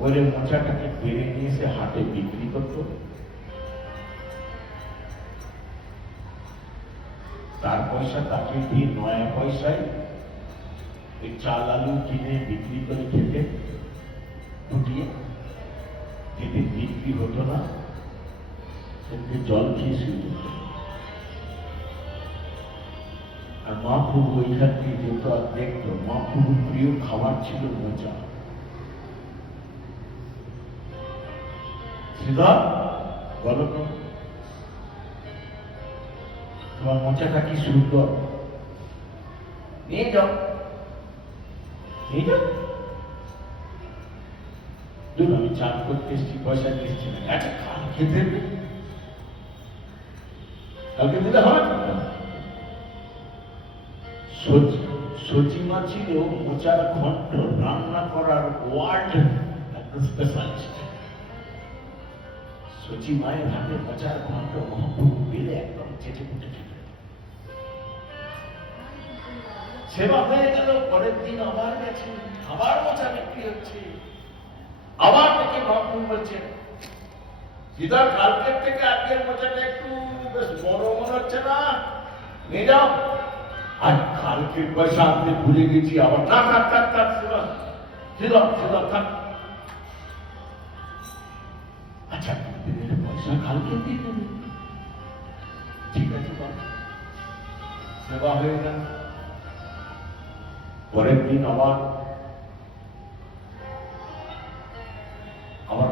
বলে মোচাটাকে বেড়ে নিয়ে এসে হাটে বিক্রি করত। তার পয়সা তাকে দিয়ে ৯ পয়সায় ওই চাল আলু কিনে বিক্রি করে খেতে ফুটিয়ে, যেদিন বিক্রি হতো না সেদিন জল খেয়ে শুয়ে যেত। আর মহাপ্রভু ওইখান থেকে যেত আর দেখতো, মহাপ্রভুর প্রিয় খাবার ছিল মোচা। শ্রীধর বলো তো, তোমার মোচাটা কি সুন্দর, নিয়ে যাও, নিয়ে যাও। আমি চান করতে এসছি, পয়সা নিয়ে এসছি না। আচ্ছা কালকে দেবে, কালকে দিলে হবে না। সচিমা ছিল মোচার ঘন্ট রান্না করার ওয়ার্ল্ড স্পেশালিস্ট। সচিমায়ের হাতে মোচার ঘন্ট মহাপ্রভু পেলে একদম চেটে পুটে খেতে। সেবা হয়ে গেল, পরের দিন আবার গেছে, আবার মোচা বিক্রি হচ্ছে। আবার থেকে মহাপ্রভু বলছেন, সিধা কালকের থেকে আজকের মোচাটা একটু বেশ বড় মনে হচ্ছে না, নিয়ে যাও। আর কালকের পয়সা আপনি ভুলে গেছি, আবার না থাক থাক থাক, সিধা সিধা থাক। আচ্ছা পয়সা কালকে দিয়ে দেবে, ঠিক আছে বাবা। সেবা হয়ে গেল, পরের দিন আবার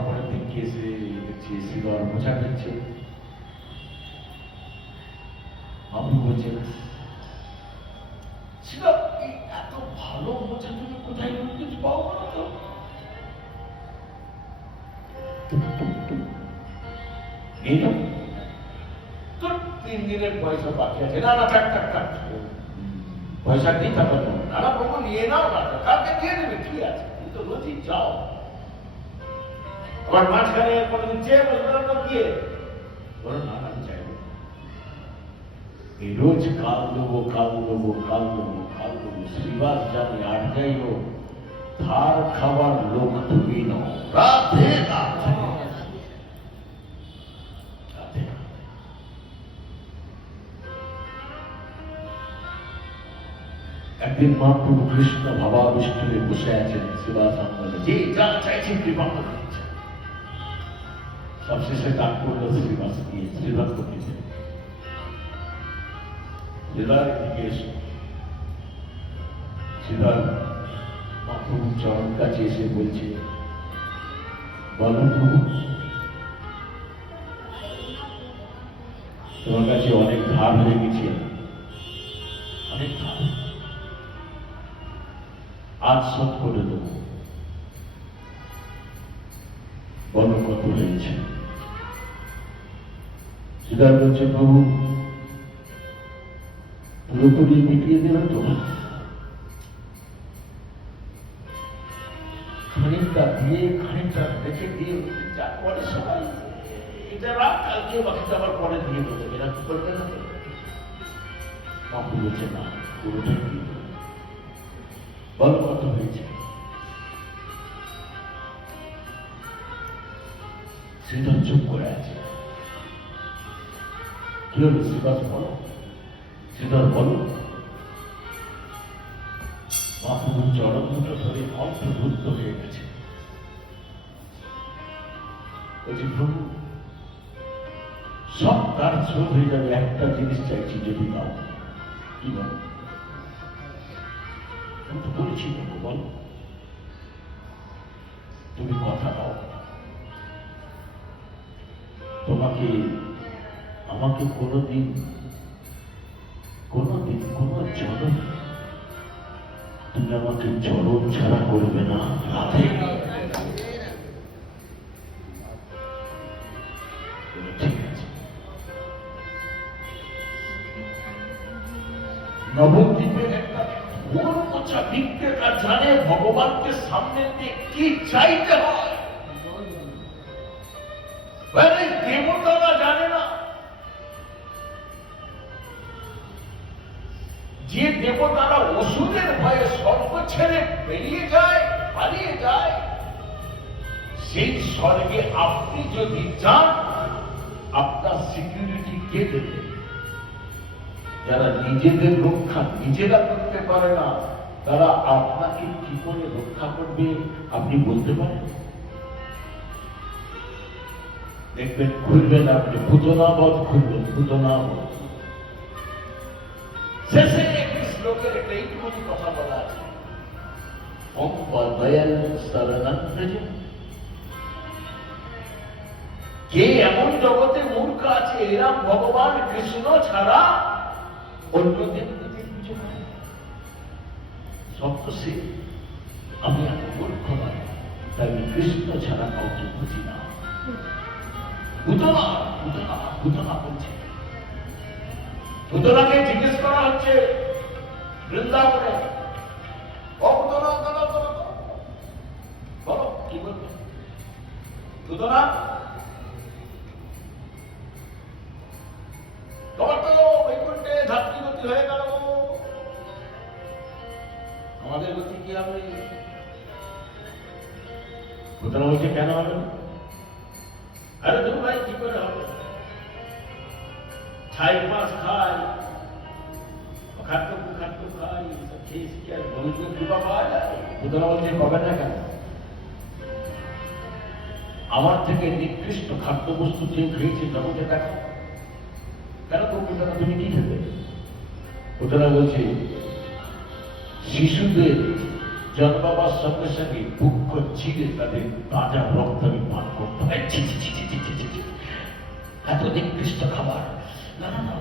পরের দিন কেসে দেখছি সিধর মোচা দিচ্ছে। আমি বলছি এত ভালো মোচা তুমি কোথায় কিছু পাও না তো? 3 দিনের পয়সা বাকি আছে। না না থাক থাক থাক, পয়সা নেই তারপর না প্রভু নিয়ে নাও না, কালকে দিয়ে দেবে, কি আছে, তুমি তো রোজই যাও। আবার মাঝখানে কোনদিন চেয়ে বলবেন না দিয়ে বলো না আমি চাইব, এই রোজ কাল দেবো কাল দেবো কাল দেবো কাল দেবো, শ্রীবাস জানে আর যাই হোক ধার খাবার লোক তুমি নও। রাধে রাধে। একদিন মহাপ্রভু কৃষ্ণ ভাবাবিষ্টে বসে আছেন শ্রীবাস আঙ্গলে, যে যা চাইছেন কৃপা করে দিচ্ছেন। সবশেষে ডাক করলো শ্রীবাস দিয়ে, শ্রীধর পণ্ডিত শ্রীধর দিকে এসো। শ্রীধর মহাপ্রভুর চরণ কাছে এসে বলছে, বলো প্রভু, তোমার কাছে অনেক ধার হয়ে গেছে, অনেক ধার, আজ শোধ করে দেবো। বলো কত হয়েছে? সেটা বলছে, প্রভু পুরোপুরি মিটিয়ে দেবে তো? খানিকটা দিয়ে খানিকটা রেখে দিয়ে পরে সবাই এটা রাখ, কালকে বাকিটা আবার পরে দিয়ে দেবে, এরা কি করবে না? মা বলেছে না, পুরোটাই দিয়ে দেবে। বলো কত হয়েছে? শ্রীধর চুপ করে আছে। কি হলো শ্রীবাস? বলো শ্রীধর, বলো। মহাপ্রভুর চরণ দুটো ধরে অন্তর্ভুক্ত হয়ে গেছে। বলছি, প্রভু সব কাজ শোধ হয়ে যাবে, একটা জিনিস চাইছি, যদি দাও। কি বল? আমি তো বলেছি প্রভু, বল, তুমি কথা দাও। তোমাকে আমাকে কোনোদিন কোনো জনম তুমি আমাকে চরণ ছাড়া করবে না। রাধে। ঠিক আছে। নবদ্বীপের একটা ভুল মোছা বিক্রেতা জানে ভগবানকে সামনে দিয়ে কি চাইতে হয়। দেবতারা জানে না। যে দেবতারা ওষুধের ভয়ে স্বর্গ ছেড়ে বেরিয়ে যায়, পালিয়ে যায়, সেই স্বর্গে আপনি যদি যান, আপনার সিকিউরিটি কে দেবে? যারা নিজেদের রক্ষা নিজেরা করতে পারে না, তারা আপনাকে কি করে রক্ষা করবে আপনি বলতে পারেন? দেখবেন, খুলবেন আপনি পুতনাবধ, খুলবেন পুতনাবধ। শেষে একটি শ্লোকের একটা এইটুকুনি কথা বলা আছে, কে এমন জগতে মূর্খ আছে এরা ভগবান কৃষ্ণ ছাড়া অন্য দেবতাদের পুজো করে? সত্য সে, আমি এত মূর্খ নয়, তাই আমি কৃষ্ণ ছাড়া কাউকে বুঝি না। পুতনা পুতনা পুতনা বলছে। পুতনাকে জিজ্ঞেস করা হচ্ছে বৃন্দাবনে, ও পুতনা, বলো কি বলবে? পুতনা, তোমার তো বৈকুণ্ঠে ধাত্রী গতি হয়ে গেল, আমাদের গতি কি হবে? পুতনা বলছে, কেন হবে? আরে দু ভাই, কি করে হবে? ছাই মাছ খাই, খাদ্য খাই, খেয়ে কি আর বৈকুণ্ঠ কৃপা পাওয়া যায়? পুতনা বলছে, পাবে না কেন? আমার থেকে নিকৃষ্ট খাদ্য বস্তু যে খেয়েছে জগতে দেখো, কেন তো পুতনা তুমি কি খেতে? পুতনা বলছে, শিশুদের জন্মাবার সঙ্গে সঙ্গে বুক চিরে তাদের তাজা রক্ত আমি পান করতে হয়। এত নিকৃষ্ট খাবার, না না না,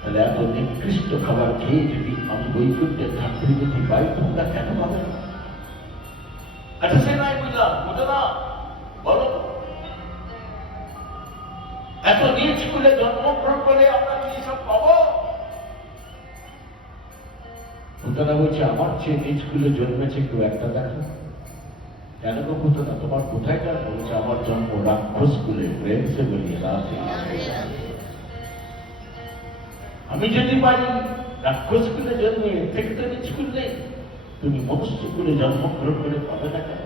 তাহলে এত নিকৃষ্ট খাবার খেয়ে যদি আমি বৈকুণ্ঠের ধাত্রীগতি পাই, তোমরা কেন পাবে না? আচ্ছা, সে নাই বুঝলাম, বুঝো না, বলো এত নিজ স্কুলে জন্মগ্রহণ করে আমরা কি সব পাবো? পুতনা বলছে, আমার চেয়ে নিজ স্কুলে জন্মেছে কেউ একটা দেখো। কেন গো পুতনা, তোমার কোথায় জন্ম? বলছে, আমার জন্ম রাক্ষস স্কুলে, প্রেম সে বলিয়ে রাধে। আমি যদি পারি রাক্ষস স্কুলে জন্মে, থেকে তো নিজ স্কুল নেই, তুমি মনুষ্য স্কুলে জন্মগ্রহণ করে পাবে না কেন?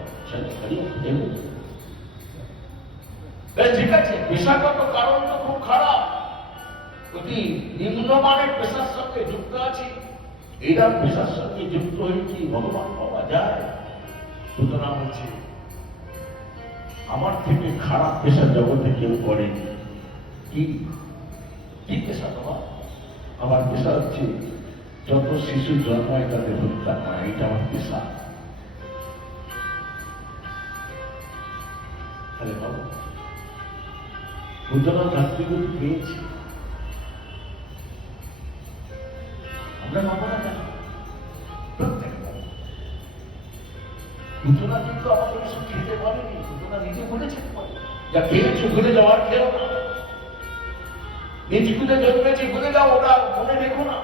ঠিক আছে, পেশাগত কারণ তো খুব খারাপ, অতি নিম্নমানের পেশার সঙ্গে যুক্ত আছি, এরা পেশার সঙ্গে যুক্ত হয়ে কি ভগবান পাওয়া যায়? সুতরাং বলছে, আমার থেকে খারাপ পেশা জগতে কেউ করেনি। কি কি পেশা তোমার? আমার পেশা হচ্ছে যত শিশু জন্মায় তাদের হত্যা করা, এটা আমার পেশা। তাহলে বাবু ঘটনা যাত্রীগুলি পেয়েছি, আমরা পাবো না কেন? প্রত্যেক ঘটনা কিন্তু আমাদের এসব খেতে পারেনি, ঘটনা নিজে বলেছে যা খেয়েছো ভুলে যাওয়ার খেয়েও না, নিজ খুঁজে জন্মেছি ভুলে যাও, ওটা মনে রেখো না,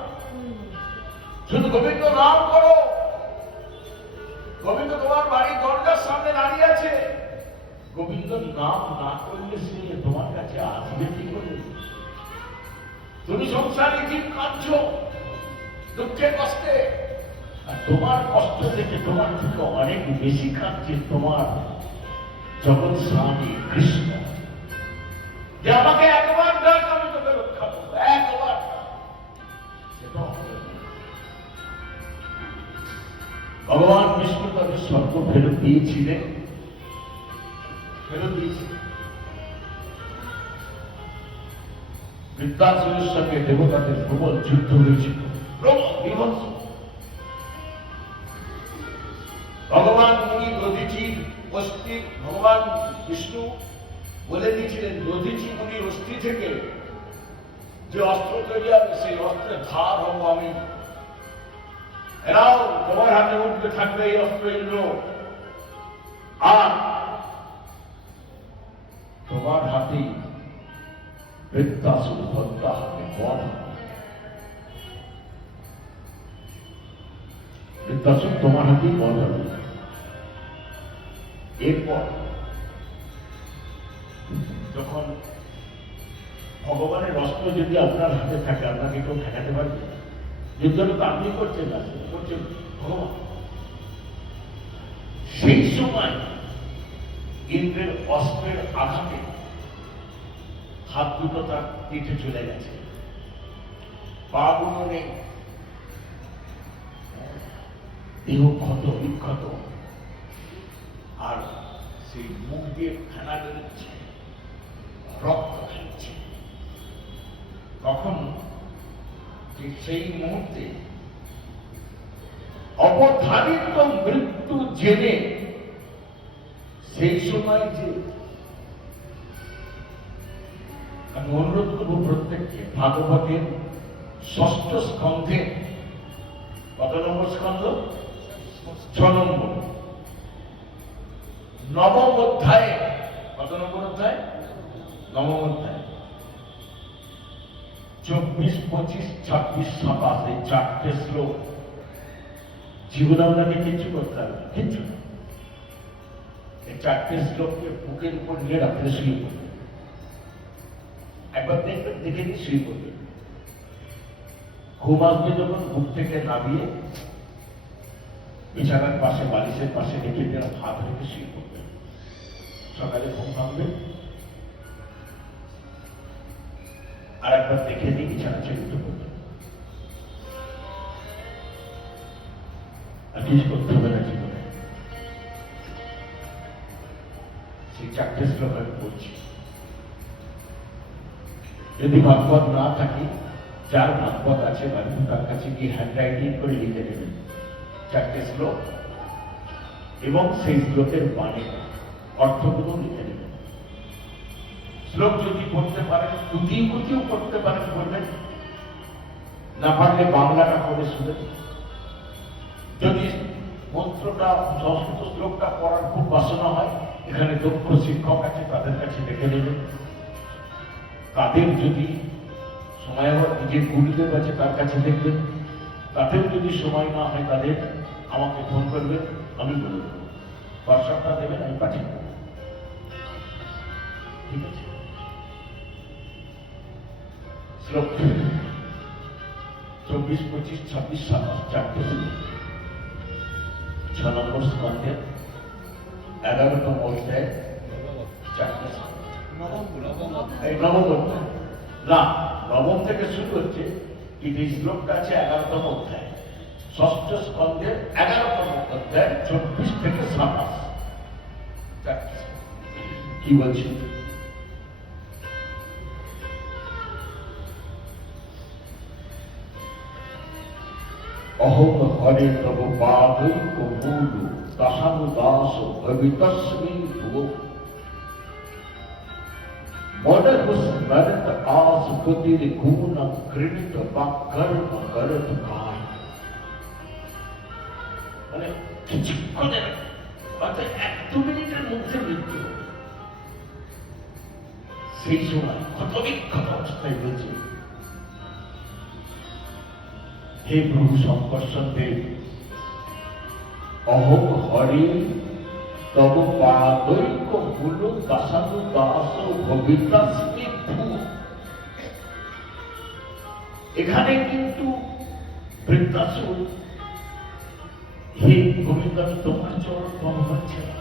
শুধু গোবিন্দ নাম করো। গোবিন্দ তোমার বাড়ির দরজার সামনে দাঁড়িয়ে আছে, গোবিন্দ নাম না করলে সে তোমার কাছে আসবে কি করে? তুমি সংসারে জীব কাঁদছ দুঃখে কষ্টে, আর তোমার কষ্ট দেখে তোমার থেকে অনেক বেশি কাঁদছে তোমার জগৎ স্বামী কৃষ্ণ, যে আমাকে একবার ডাক আমি তোকে রক্ষা করবো, একবার সেটা হবে না। ভগবান বিষ্ণু তাদের স্বর্গ ফেরত দিয়েছিলেন, ফেরত দিয়েছিলেন। বৃত্তাসুরের সঙ্গে দেবতাদের প্রবল যুদ্ধ হয়েছিল, প্রবল বিভৎস। ভগবান মুনি দধিচির অস্থি, ভগবান বিষ্ণু বলে দিয়েছিলেন দধিচি মুনির অস্থি থেকে যে অস্ত্র তৈরি হবে সেই অস্ত্রের ধার হব আমি, এরাও তোমার হাতে উঠতে থাকবে এই অস্ত্র ইন্দ্র, আর তোমার হাতেই বৃত্তাসুর হত্যা হবে, বধ হবে। বৃত্তাসুর তোমার হাতেই বধ হবে। এরপর যখন ভগবানের অস্ত্র যদি আপনার হাতে থাকে, আপনাকে কেউ ঠেকাতে পারবে? যুদ্ধটা তো আপনি করছেন না, করছেন ভগবান। সেই সময় ইন্দ্রের অস্ত্রের আঘাতে হাত দুটো তার পিঠে চলে গেছে, পা গুলো নেই, দেহ ক্ষত বিক্ষত, আর সেই মুখ দিয়ে ফেনা বেরোচ্ছে, রক্ত খাচ্ছে। তখন ঠিক সেই মুহূর্তে অবধারিত মৃত্যু জেনে সেই সময় যে আমি অনুরোধ করবো প্রত্যেককে, ভাগবতের ৬ষ্ঠ স্কন্ধে, কত নম্বর স্কন্ধ? ৬ নম্বর, ৯ম অধ্যায়ে, কত নম্বর অধ্যায়? ৯ম অধ্যায়, ২৪, ২৫, ২৬, ২৭ এই ৪টে শ্লোক। জীবনে আপনাকে কিছু করতে হবে, কিচ্ছু না। এই ৪টে শ্লোককে বুকের উপর নিয়ে রাত্রে শুয়ে পড়বে, একবার দেখবেন, দেখে নিয়ে শুয়ে পড়বে। ঘুম আসবে যখন বুক থেকে নামিয়ে বিছানার পাশে, বালিশের পাশে রেখে দিয়ে হাত রেখে শুয়ে পড়বে। সকালে ঘুম ভাঙবে, আর একবার দেখে নিয়ে বিছানা ছেড়ে উঠে পড়বে। আর কিছু করতে হবে না জীবনে। সেই ৪টে শ্লোক আমি পড়ছি। যদি ভাগবত না থাকে, যার ভাগবত আছে বাড়িতে তার কাছে গিয়ে হ্যান্ড রাইটিং করে লিখে দেবেন ৪টে শ্লোক, এবং সেই শ্লোকের বাণী অর্থগুলো লিখে দেবেন। শ্লোক যদি পড়তে পারেন, কুতিও পড়তে পারেন পড়বেন, না পারলে বাংলাটা পড়ে শুনে। যদি মন্ত্রটা, সংস্কৃত শ্লোকটা পড়ার খুব বাসনা হয়, এখানে দক্ষ শিক্ষক আছে, তাদের কাছে দেখে নেবেন। তাদের যদি সময় হয়, নিজের গুরুদেব আছে তার কাছে দেখবেন। তাদের যদি সময় না হয়, তাদের আমাকে ফোন করবেন, আমি বলে দেবো, হোয়াটসঅ্যাপটা দেবেন, আমি পাঠিয়ে দেবো। ঠিক আছে? শ্লোক ২৪, ২৫, ২৬, ২৭ ৪টে শ্লোক, ৬ নম্বর স্কন্ধের ১১তম অধ্যায় ৪টে শ্লোক। এই নবম অধ্যায় না, নবম থেকে শুরু হচ্ছে, কিন্তু এই শ্লোকটা আছে ১১তম অধ্যায়, ৬ষ্ঠ স্কন্ধের ১১তম অধ্যায় ২৪ থেকে ২৭ চারটে। কি বলছি? অহম হরে তব পাদৈক মূল দশানুদাস ভবিতস্মিন ভুব মনস্মরত আস্পতির গুণ কৃণিত বা কর্ম করত কায়। মানে কিছুক্ষণের অর্থাৎ 1-2 মিনিটের মধ্যে মৃত্যু। সেই সময় ক্ষত বিক্ষত অবস্থায় রয়েছে, হে প্রভু শঙ্কর্ষণ দেব, অহং হরি তব পাদৈক মূল দাসানু দাস ভবিতাস্মি ভূ। এখানে কিন্তু বৃত্তাসুর, হে গোবিন্দ আমি তোমার চরণ পাব হচ্ছে না,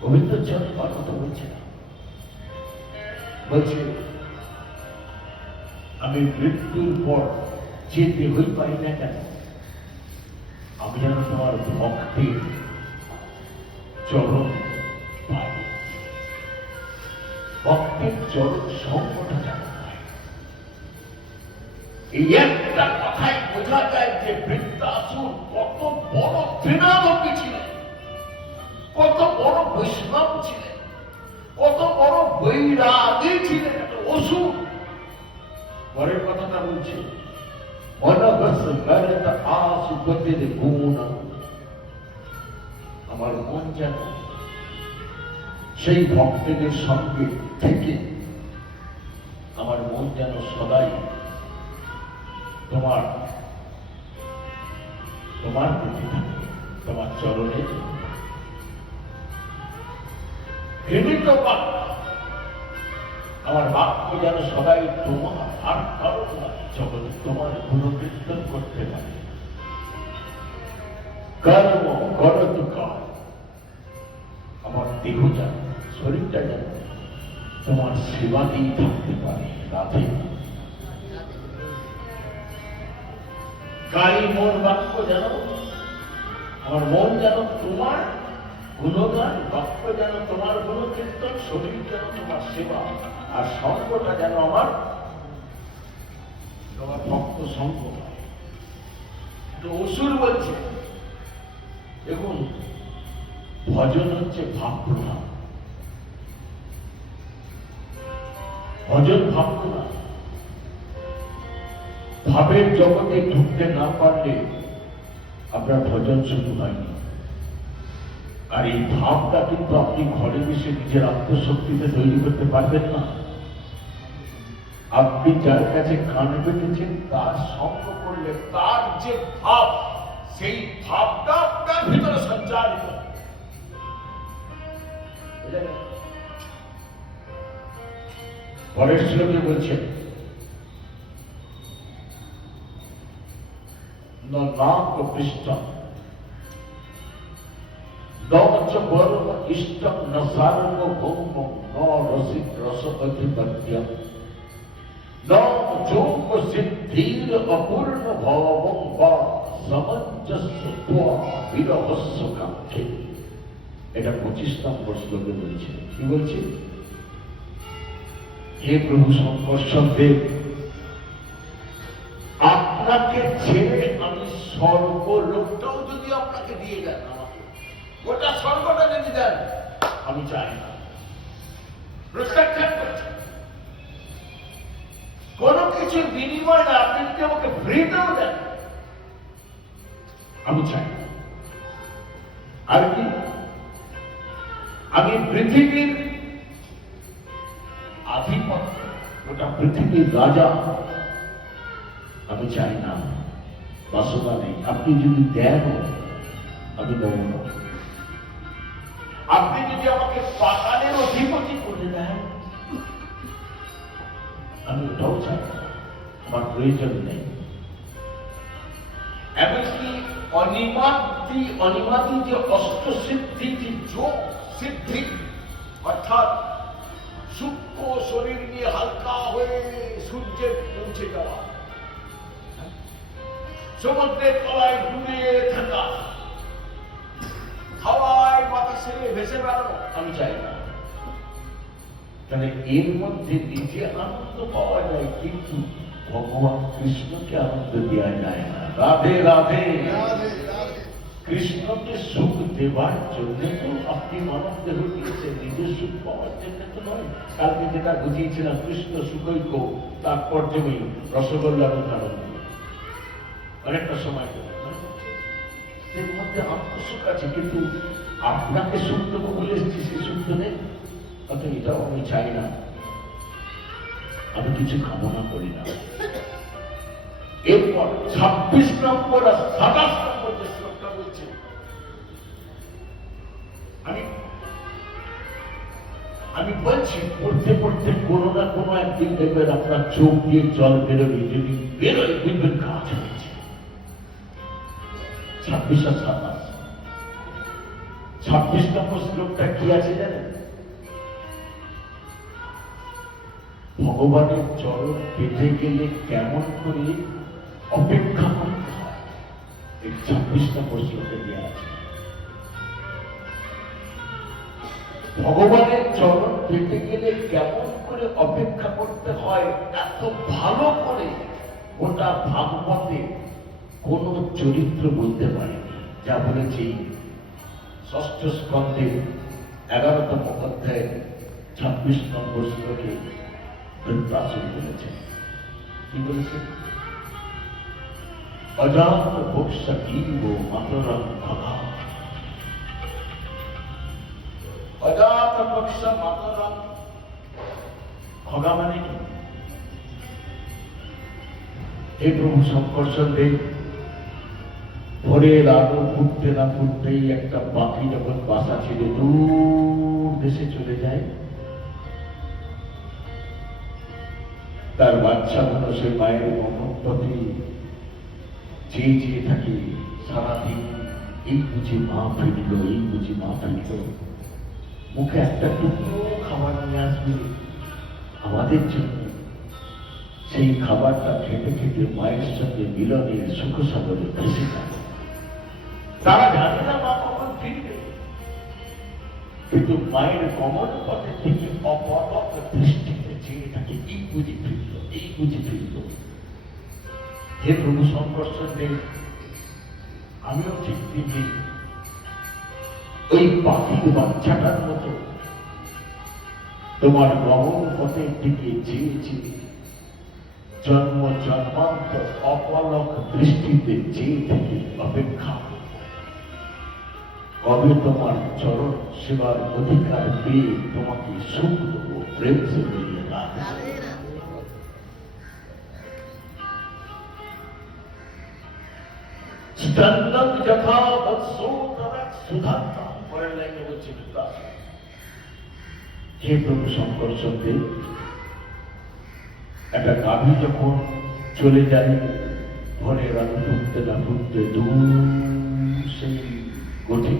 গোবিন্দ চরণ পাওয়ার কথা বলছে না, বলছে আমি মৃত্যুর পর যে দেহই পাই না কেন, আমি যেন তোমার ভক্তির চরণ পাই, ভক্তের চরণ সঙ্গটা যেন পাই। এই একটা কথাই বোঝা যায় যে বৃত্তাসুর কত বড় তৃণাবতী ছিলেন, কত বড় বৈষ্ণব ছিলেন, কত বড় বৈরাগী ছিলেন, একটা অসুর। পরের কথাটা বলছে মনস্মরত আস্পতির গুণ। আমার মন যেন সেই ভক্তদের সঙ্গে থেকে, আমার মন যেন সদাই তোমার তোমার প্রতি থাকে, তোমার চরণে ঘৃণিত বাক্য, আমার বাক্য যেন সদাই তোমার, আর কারণ নয়, জগৎ তোমার গুণকীর্তন করতে পারে। কর্ম করত কায়, আমার দেহ যেন, শরীরটা যেন তোমার সেবা দিয়ে থাকতে পারে। রাধে কাই মোর বাক্য যেন, আমার মন যেন তোমার গুণগান, বাক্য যেন তোমার গুণকীর্তন, শরীর যেন তোমার সেবা, আর সঙ্গটা যেন আমার তোমার ভক্ত সঙ্গ হয়। তো অসুর বলছে দেখুন, ভজন হচ্ছে ভাব প্রধান, ভজন ভাব প্রধান। ভাবের জগতে ঢুকতে না পারলে আপনার ভজন শুরু হয়নি। আর এই ভাবটা কিন্তু আপনি ঘরে বসে নিজের আত্মশক্তিতে তৈরি করতে পারবেন না। আপনি যার কাছে কান পেতেছেন তার সঙ্গ করলে তার যে ভাব, সেই ভাবটা আপনার ভিতরে সঞ্চারিত। পরের শ্লোকে বলছেন নাক পৃষ্ঠম চ বর্ম ইষ্টম ন সার্বভৌম ন রসিক রস অধিপত্যম ন যোগ সিদ্ধির অপূর্ণ ভবং বা সমঞ্জস্য বিরহস্য কাঙ্ক্ষে। এটা 25 নম্বর শ্লোকে বলছে। কি বলছে? হে প্রভু শঙ্কর্ষণ দেব, আপনাকে ছেড়ে আমি স্বর্গলোকটাও যদি আপনাকে দিয়ে দেন, আমাকে গোটা স্বর্গটা যদি দেন, আমি চাই না। প্রত্যাখ্যান করছি, কোন কিছুর বিনিময় না। আপনি যদি আমাকে ফ্রিতেও দেন, আমি চাই না। আর কি, আমি পৃথিবীর আধিপত্য, গোটা পৃথিবীর রাজা আমি চাই না, বাসনা নেই। আপনি যদি দেন, আমি দেব না। আপনি যদি আমাকে পাতালের অধিপতি করে দেন, আমি ওটাও চাই না, আমার প্রয়োজন নেই। এমনকি অনিমাদি যে অষ্টসিদ্ধি, যে যোগ সিদ্ধি, অর্থাৎ সূক্ষ্ম শরীর নিয়ে হালকা হয়ে সূর্যে পৌঁছে যাওয়া, সমুদ্রের তলায় ডুবে থাকা, হাওয়ায় বাতাসে ভেসে বেড়ানো, আমি চাই না। তাহলে এর মধ্যে নিজে আনন্দ পাওয়া যায়, কিন্তু ভগবান কৃষ্ণকে আনন্দ দেওয়া যায় না। রাধে রাধে। কৃষ্ণকে সুখ দেবার জন্য তো আপনি মানব দেহ দিয়েছেন, নিজের সুখ পাওয়ার জন্য তো নয়। কালকে যেটা বুঝিয়েছিলাম কৃষ্ণ সুখৈক্য তাৎপর্যময়ী রসগোল্লার উদাহরণ দিয়ে অনেকটা সময় এর মধ্যে আত্মসুখ আছে, কিন্তু আপনাকে সুখ দেবো বলে এসেছি, সে সুখ তো নেই। অত এটাও আমি চাই না, আমি কিছু কামনা করি না। এরপর 26 নম্বর আর 27 নম্বর যে শ্লোকটা বলছে, আমি বলছি পড়তে পড়তে কোনো না কোনো একদিন দেখবেন আপনার চোখ দিয়ে জল বেরোবে, যদি বেরোয় বুঝবেন কাজ হয়েছে। 26 আর 27। 26 নম্বর শ্লোকটা কি আছে জানেন? ভগবানের চরণ পেতে গেলে কেমন করে অপেক্ষা করতে হয়, এই 26 নম্বর শ্লোকে দেওয়া আছে। ভগবানের চরণ পেতে গেলে কেমন করে অপেক্ষা করতে হয়, এত ভালো করে গোটা ভাগবতে কোন চরিত্র বলতে পারেনি। যা বলেছি 6ষ্ঠ স্কন্ধের 11তম অধ্যায়ে 26 নম্বর শ্লোকে বৃত্তাসুর বলেছেন। কি বলেছেন? অজাত ভোক্সা কিংব মাতরং খগা, অজাত ভোক্সা মাতরং খগা মানে কি? হে প্রভু শঙ্কর্ষণ দেব, ভোরের আলো ফুটতে না ফুটতেই একটা পাখি যখন বাসা ছেড়ে দূর দেশে চলে যায়, তার বাচ্চাগুলো সে মায়ের মমত্বতে চেয়ে চেয়ে থাকে সারাদিন। এই বুঝি মা ফিরল, এই বুঝি মা ফিরল। মুখে একটা টুকরো খাবার নিয়ে আসবে আমাদের জন্য। সেই খাবারটা খেতে খেতে মায়ের সঙ্গে মিলনের সুখ সাগরে ভেসে যাবে। তারা জানে না মা কখন ফিরবে, কিন্তু মায়ের কমল পথে থেকে অপলক দৃষ্টিতে চেয়ে থাকে, এই বুঝি ফিরল, এই বুঝি ফিরল। হে প্রভু শঙ্কর্ষণ দেব, আমিও ঠিক দিকে ওই পাখির বাচ্চাটার মতো তোমার গমন পথের দিকে চেয়েছি, জন্ম জন্মান্তর অপলক দৃষ্টিতে চেয়ে থেকে অপেক্ষা, কবে তোমার চরণ সেবার অধিকার পেয়ে তোমাকে সুখ দেবো, প্রেম সে মিলিয়ে রাখ। স্তন্দন যথা বৎসোদরক সুধান্তা, পরের লাইনে বলছে বিকাশ। হে প্রভু শঙ্কর্ষণ দেব, একটা গাভী যখন চলে যায় ঘরের আলো ফুটতে না ফুটতে দূর সেই গঠে,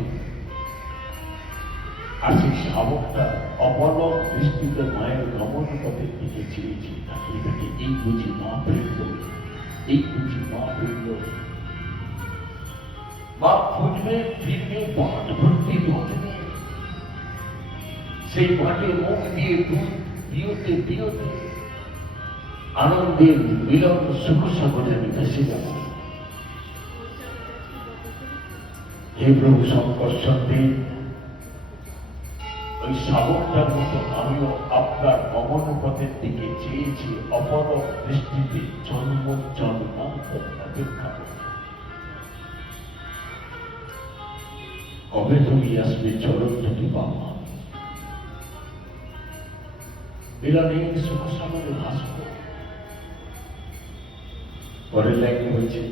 আর সেই শাবকটা অপলক দৃষ্টিতে মায়ের গমন পথের দিকে চেয়েছে, তাকিয়ে থাকে, এই বুঝি মা ফিরল, এই বুঝি মা ফিরল। মা ফুটবে ফিরবে, বাঁট ভর্তি দুধ নেই, সেই বাঁটে মুখ দিয়ে দুধ পিওতে পিওতে আনন্দের মিলন সুখ সাগরে আমি ভেসে যাব। হে প্রভু শঙ্কর্ষণ দেব, ওই সাগরটার মতো আমিও আপনার গমন পথের দিকে চেয়েছি, অপলক দৃষ্টিতে জন্ম জন্মান্তর অপেক্ষা করি। কবে তুমি আসবে চরণ দুটি পাওয়া, মিলনের সুখ সাগরে ভাসব। পরের লাইনে হয়েছে,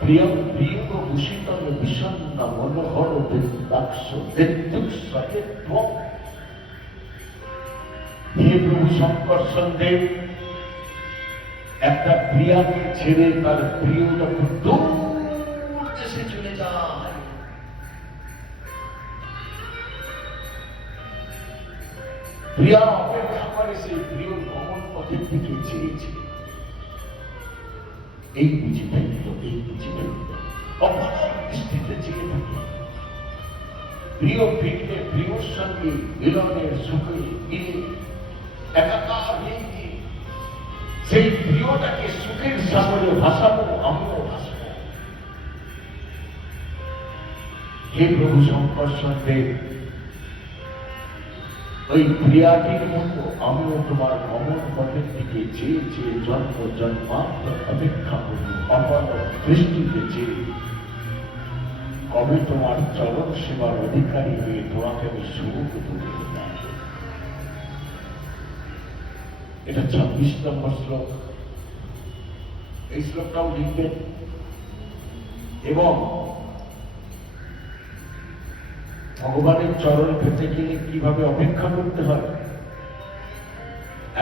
প্রিয়ম প্রিয় ভূষিতম বিষণ্ণ মনোহর বৃন্দাক্ষ দেবদুঃসহে ত্বম। হে প্রভু শঙ্কর্ষণ দেব, একটা প্রিয়াকে ছেড়ে তার প্রিয় যখন দূর দেশে চলে যায়, প্রিয়া অপেক্ষা করে সেই প্রিয় গমন পথের দিকে চেয়েছে, এই বুঝি ফেলল, এই বুঝি ফেলল, অপলক দৃষ্টিতে চেয়ে থাকে। প্রিয় ফিরলে প্রিয়র সঙ্গে মিলনের সুখে মিলে একাকার হয়ে গিয়ে সেই প্রিয়টাকে সুখের সাগরে ভাসাবো, আমিও ভাসবো। হে প্রভু শঙ্কর দেব, ওই ক্রিয়াটির মতো আমিও তোমার অমর পথের দিকে চেয়ে চেয়ে জন্ম জন্মান্তর অপেক্ষা করব, অপর দৃষ্টিতে চেয়ে কবে তোমার চরণ সেবার অধিকারী হয়ে তোমাকে আমি সুখ তুলে দিলাম। এটা 26 নম্বর শ্লোক। এই শ্লোকটাও লিখবেন এবং ভগবানের চরণ পেতে গেলে কিভাবে অপেক্ষা করতে হয়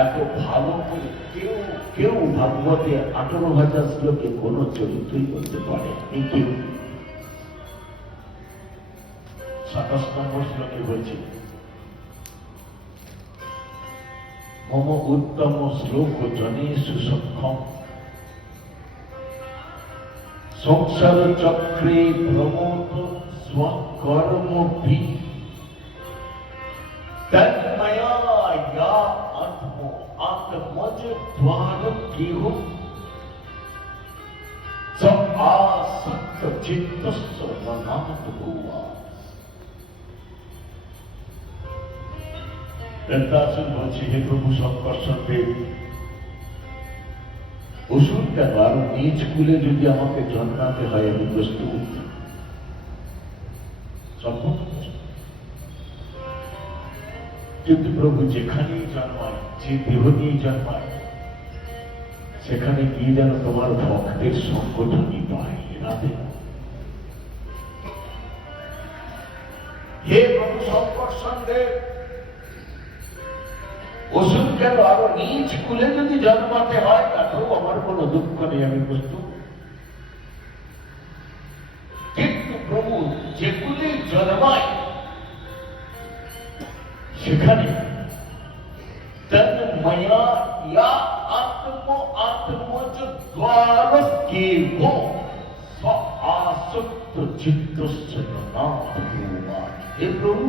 এত ভালো করে কেউ ভাগবতে 18,000 শ্লোকে কোন চরিত্রই করতে পারে এই কেউ। 27 নম্বর শ্লোকে হয়েছে মম উত্তম শ্লোক জনে সুসক্ষম সংসার চক্রে ভ্রমত स्वकर्मभि तन्मया या आत्मज द्वार केह स आसक्त चित्तस्य मनात भुवा। दत्तासुर বলছে, হে প্রভু শঙ্কর দেব, অসুর কেন আরো নিজ কুলে যদি আমাকে জন্মাতে হয় আমি প্রস্তুত। কিন্তু প্রভু যেখানেই জন্মায়, যে দেহ নিয়ে জন্মায়, সেখানে গিয়ে যেন তোমার ভক্তের সংগঠনই পায়। হে প্রভু শঙ্কর দেব, অসুর কেন আরো নিজ কুলে যদি জন্মাতে হয় তাতেও আমার কোনো দুঃখ নেই, আমি প্রস্তুত। কিন্তু প্রভু যে কুলে জন্মায় সেখানে তন্ময়া ইয়া আত্মজ দ্বার কেহ স আসক্ত চিত্তস্য নাথ ভুবা। হে প্রভু,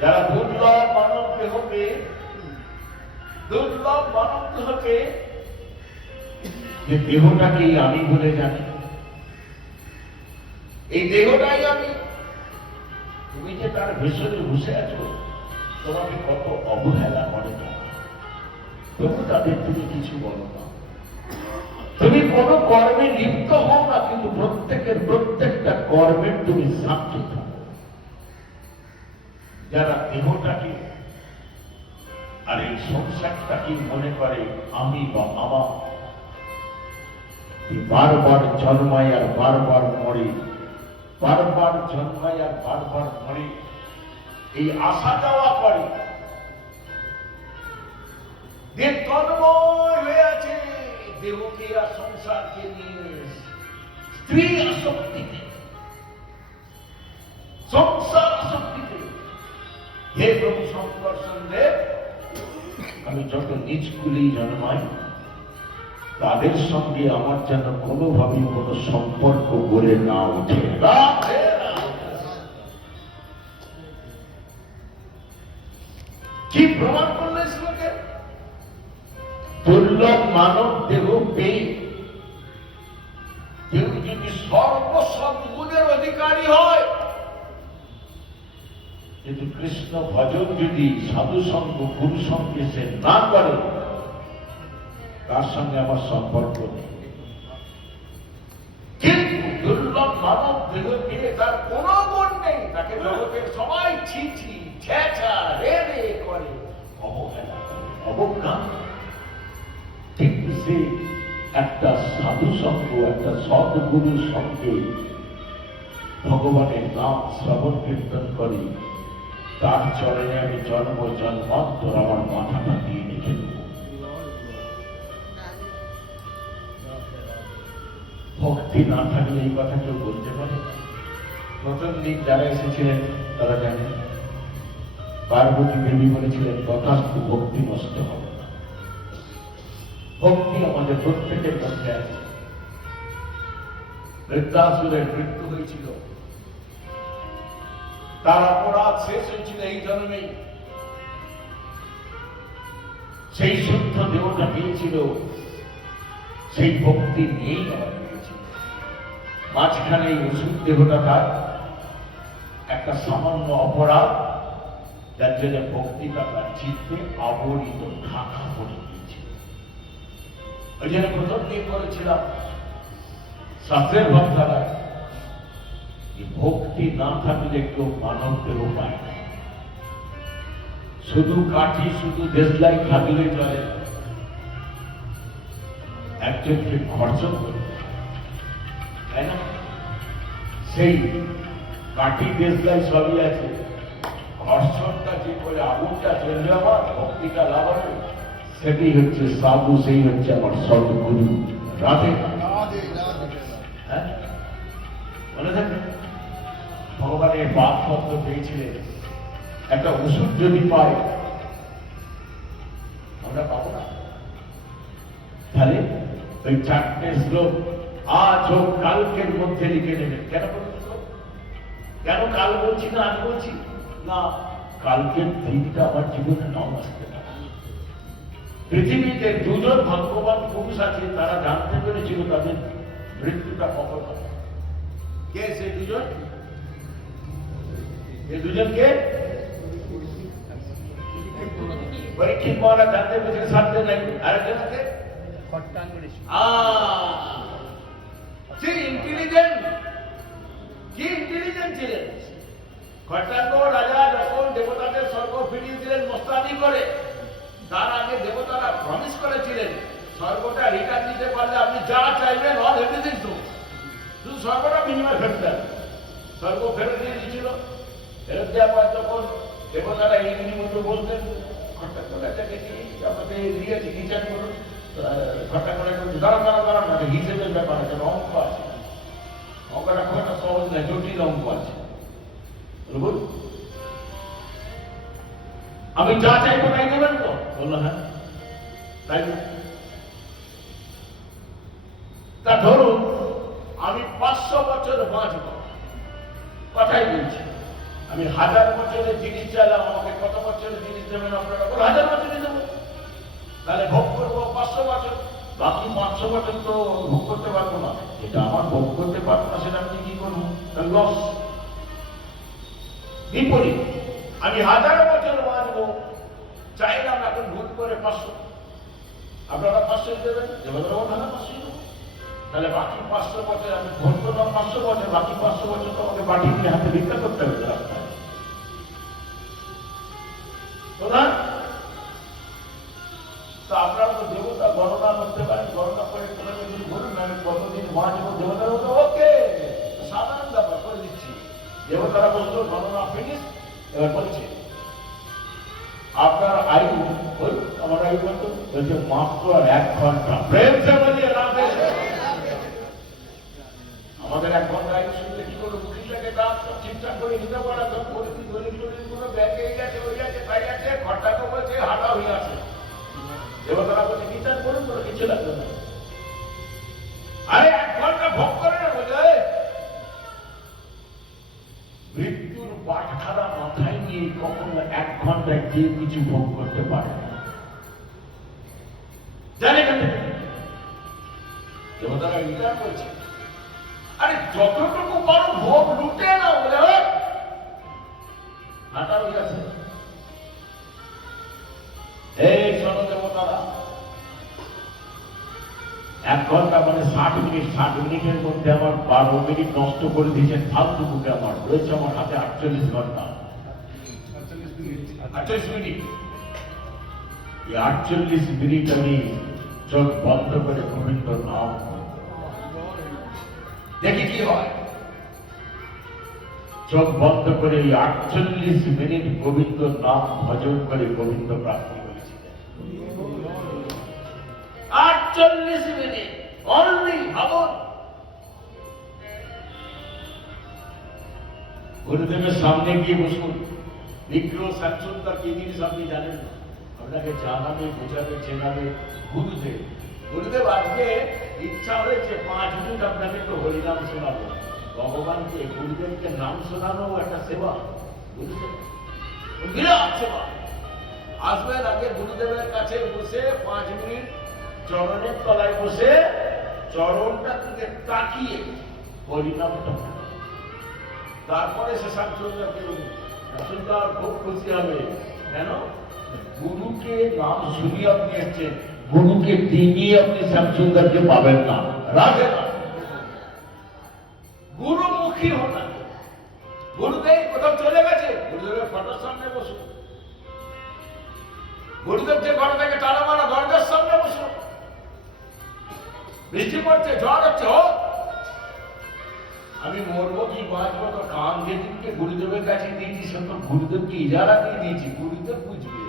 যারা দুর্লভ মানব দেহকে যে দেহটাকেই আমি বলে জানি, এই দেহটাই আমি, তুমি যে তার ভেষজে বসে আছো, তোমাকে কত অবহেলা করে না, তবু তাদের তুমি কিছু বলো না। তুমি কোনো কর্মে লিপ্ত হও না, কিন্তু প্রত্যেকটা কর্মের তুমি সাক্ষী থাকো। যারা দেহটাকে আর এই সংসারটাকে মনে করে আমি বা আমার, বারবার জন্মায় আর বারবার মরে, বারবার জন্মায় আর বারবার মরে, এই আশা যাওয়া করে, যে তন্ময় হয়ে আছে দেহকে আর সংসারকে নিয়ে, স্ত্রী আসক্তিতে, সংসার আসক্তিতে। হে প্রভু শঙ্কর দেব, আমি যত নিজ কুলেই জন্মাই, তাদের সঙ্গে আমার যেন কোনোভাবেই কোনো সম্পর্ক গড়ে না ওঠে। কি প্রমাণ করলে শ্লোকে? দুর্লভ মানব দেহ পেয়ে কেউ যদি সর্বসদ্গুণের অধিকারী হয়, কিন্তু কৃষ্ণ ভজন যদি সাধু সঙ্গ গুরু সঙ্গে সে না করে, তার সঙ্গে আমার সম্পর্ক নেই। কিন্তু দুর্লভ মানব দেহ পেয়ে তার কোন গুণ নেই, তাকে জগতের সবাই ছি ছি ছেঁচা রে রে করে, অবহেলা করে, অবজ্ঞা। কিন্তু সে একটা সাধু সঙ্গ, একটা সদ্গুরুর সঙ্গে ভগবানের নাম শ্রবণ কীর্তন করে, তার চরণে আমি জন্ম জন্মান্তর আমার মাথাটা দিয়ে রেখে দেব। ভক্তি না থাকলে এই কথা কেউ বলতে পারে? প্রথম দিন যারা এসেছিলেন তারা জানেন, পার্বতী দেবী বলেছিলেন তথাস্তু, ভক্তি নষ্ট হবে না। ভক্তি আমাদের প্রত্যেকের মধ্যে আছে। বৃদ্ধাসুরের মৃত্যু হয়েছিল, তার অপরাধ শেষ হয়েছিল এই জন্মেই। সেই শুদ্ধ দেহটা পেয়েছিল, সেই ভক্তি নিয়েই আমার পেয়েছিল। মাঝখানে এই ওষুধ দেহটা তার একটা সামান্য অপরাধ, যার জন্য ভক্তিটা তার চিত্তে আবরিত ঢাকা পড়ে গিয়েছিল। ওই জন্য প্রথম দিন করেছিলাম শাস্ত্রের ভাবধারায় ভক্তি না থাকলে কেউ মানব দেহ পায় না। শুধু কাঠি শুধু দেশলাই থাকলে চলে, একজনকে ঘর্ষণ করতে, তাই না? সেই কাঠি দেশলাই সবই আছে, ঘর্ষণটা যে করে আগুনটা চলবে আমার ভক্তিটা লাগানো, সেটি হচ্ছে সাধু, সেই হচ্ছে আমার সর্বগুরু। রাধে হ্যাঁ, মনে থাকে ভগবানের বাপ পত্র পেয়েছিলেন, একটা ওষুধ যদি পাই আমরা পাবো না, তাহলে ওই 4টে শ্লোক আজ হোক কালকের মধ্যে লিখে নেবেন। কেন বলছি, কেন কাল বলছি না আজ বলছি না? কালকের দিনটা আমার জীবনে নাও আসতে পারে। পৃথিবীতে দুজন ভাগ্যবান পুরুষ আছে, তারা জানতে পেরেছিল তাদের মৃত্যুটা কখন হবে। কে সেই দুজন? এই দুজনকে পরীক্ষিত মহারাজ জানতে পেরেছেন, সাথে নাই আরেকজন আছে ইন্টেলিজেন্ট, কি ইন্টেলিজেন্ট ছিলেন। খট্টাঙ্গ রাজা যখন দেবতাদের স্বর্গ ফিরিয়েছিলেন মস্তানি করে, তার আগে দেবতারা প্রমিস করেছিলেন স্বর্গটা রিটার্ন দিতে পারলে আপনি যা চাইবেন অল এভরিথিং টু, শুধু স্বর্গটা বিনিময় ফেরত দেন। স্বর্গ ফেরত দিয়ে দিয়েছিল। ফেরত দেওয়ার পর যখন দেবতারা এই মতো বলতেন, খট্টাঙ্গ রাজাকে আপনাকে দিয়েছি বিচার করুন, খট্টাঙ্গ রাজা দাঁড়ান দাঁড়ান দাঁড়ান না, হিসেবের ব্যাপার আছে, অঙ্ক আছে, অঙ্কটা খুব একটা সহজ নয়, জটিল অঙ্ক আছে। আমি যা চাইবো তাই দেবেন তো? বললো হ্যাঁ তাই। তা ধরুন আমি 500 বছর বাঁচব, কথাই বলছি। আমি 1000 বছরের জিনিস চাইলাম, আমাকে কত বছরের জিনিস দেবেন আপনারা? 1000 বছরই দেবো। তাহলে ভোগ করবো 500 বছর, বাকি 500 বছর তো ভোগ করতে পারবো না। এটা আমার ভোগ করতে পারবো না, সেটা আপনি কি করবো? লস। বিপরীত, আমি 1000 বছর বাঁচবো, চাইলাম এখন ভুল করে 500, আপনারা 500 দেবেন, দেবতারাও না 500 দেবো। তাহলে বাকি 500 বছর আমি ভোট করলাম 500 বছর, বাকি 500 বছর তো আমাকে বাটি নিয়ে হাতে ভিক্ষা করতে হবে রাস্তায়। তো আপনারা তো দেবতা গণনা করতে পারেন, গণনা করে যদি বলুন আমি কতদিন বাঁচবো, দেবতারা বলতো ওকে, সাধারণ ব্যাপার করে দিচ্ছি। দেবতারা বলতো গণনা ফিনিশ। এবার বলছে আপনার আয়ু, ওই আমার আয়ু কত বলছে? মাত্র 1 ঘন্টা। প্রেম সে বলিয়ে রাধে। আমাদের 1 ঘন্টা আয়ু শুনলে কি করবো? মুখিটাকে দাঁত সব ঠিকঠাক করে নিতে পারা, সব পরিস্থিতি দৈনিক গুলো ব্যাগে গেছে, ওই আছে তাই আছে, ঘরটাকে বলছে হাঁটা হয়ে আছে। দেবতারা বলছে বিচার করুন, কোনো কিছু লাগবে না। আরে 1 ঘন্টা ভোগ করে না বোঝে। মৃত্যুর পাঠখানা মাথায় নিয়ে কখনো 1 ঘন্টায় কেউ কিছু ভোগ করতে পারে না, জানে না। দেবতারা বিচার করছে, আরে যতটুকু পারো ভোগ লুটে না বলে হাঁটা হয়ে গেছে। এই শোনো দেবতারা, 1 ঘন্টা মানে 60 মিনিট, 60 মিনিটের মধ্যে আমার 12 মিনিট নষ্ট করে দিয়েছেন ফালতু বুকে। আমার রয়েছে আমার হাতে 48 ঘন্টা, 48 মিনিট। এই 48 মিনিট আমি চোখ বন্ধ করে গোবিন্দ নাম দেখি কি হয়। চোখ বন্ধ করে এই 48 মিনিট গোবিন্দ নাম ভজন করে গোবিন্দ প্রাপ্তি করেছিলেন। 48 মিনিট অনলি। ভাবুন, গুরুদেবের সামনে গিয়ে বসুন। বিগ্রহ সাক্ষাৎকার কি জিনিস আপনি জানেন না, আপনাকে জানাবে, বোঝাবে, চেনাবে গুরুদেব। গুরুদেব আজকে ইচ্ছা হয়েছে 5 মিনিট আপনাকে একটু হরিনাম শোনাবো। ভগবানকে, গুরুদেবকে নাম শোনানো একটা সেবা, বুঝলেন? বিরাট সেবা। আসবেন আগে গুরুদেবের কাছে বসে 5 মিনিট চরণের তলায় বসে চরণটা থেকে তাকিয়ে পরিণামটা। তারপরে সে শামসুন্দারকে শামসুন্দার খুব খুশি হবে। কেন? গুরুকে নাম শুনিয়ে আপনি এসছেন, গুরুকে ডিঙিয়ে আপনি শামসুন্দারকে পাবেন না, রাখে না। গুরুমুখী হন না। গুরুদেব কোথাও চলে গেছে, গুরুদেবের ফটোর সামনে বসুন। গুরুদেব যে ঘর থেকে তালা মারা দরজার সামনে বসুন। বৃষ্টি পড়ছে, ঝড় হচ্ছে, ও আমি মরবো কি বাঁচবো তো কান যেদিনকে গুরুদেবের কাছে দিয়েছি সে তো গুরুদেবকে ইজারা দিয়ে দিয়েছি, গুরুদেব বুঝবে।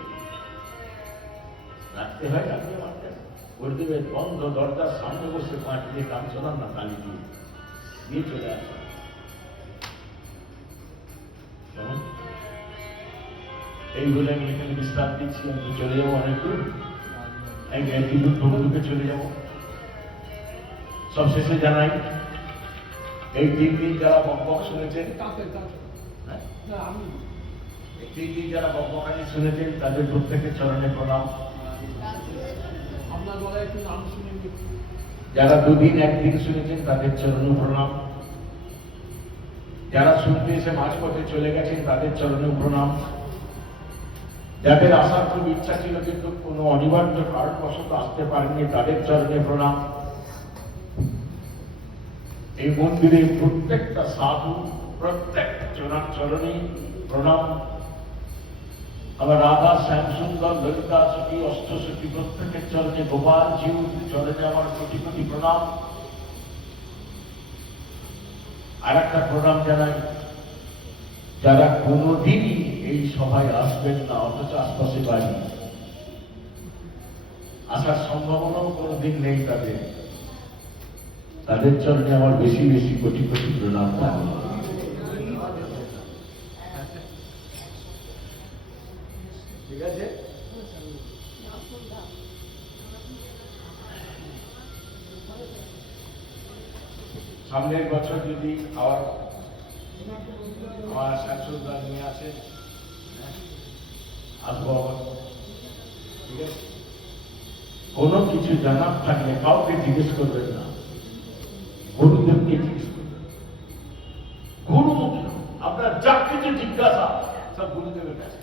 রাখতে হয়, রাখতে পারতেন। গুরুদেবের বন্ধ দরজার সামনে বসে 5 মিনিট গান শোনান না, কালি দিয়ে চলে আসেন। এই বলে আমি এখানে বিশ্রাম দিচ্ছি। আমি চলে যাবো অনেক দূর, একদিন প্রভুকে চলে যাব। সবশেষে জানাই, এই 3 দিন যারা বকবক শুনেছেন, 3 দিন যারা বকবকানি শুনেছেন তাদের প্রত্যেকের চরণে প্রণাম। যারা 2 দিন 1 দিন শুনেছেন তাদের চরণে প্রণাম। যারা শুনতে এসে মাঝপথে চলে গেছেন তাদের চরণে প্রণাম। যাদের আসার খুব ইচ্ছা ছিল কিন্তু কোনো অনিবার্য কারণবশত আসতে পারেননি তাদের চরণে প্রণাম। এই মন্দিরে প্রত্যেকটা সাধু, প্রত্যেক চরণে প্রণাম। আমার রাধা, শ্যামসুন্দর, ললিতা সখী, অষ্টসখী প্রত্যেকের চরণে, গোপাল জিউ চরণে আমার কোটি কোটি প্রণাম। আর একটা প্রণাম জানাই যারা কোনোদিনই এই সভায় আসবেন না অথচ আশপাশে বাড়ি, আসার সম্ভাবনাও কোনোদিন নেই তাদের চরণে আমার বেশি বেশি কোটি কোটি প্রণাম থাকে। ঠিক আছে, সামনের বছর যদি আমার শামসুন্দার নিয়ে আসেন, আসবো আবার। ঠিক আছে, কোনো কিছু জানার থাকলে কাউকে জিজ্ঞেস করবেন না, গুরুদেবকে জিজ্ঞেস করবেন। গুরুমুখী আপনার যা কিছু জিজ্ঞাসা সব গুরুদেবের কাছে।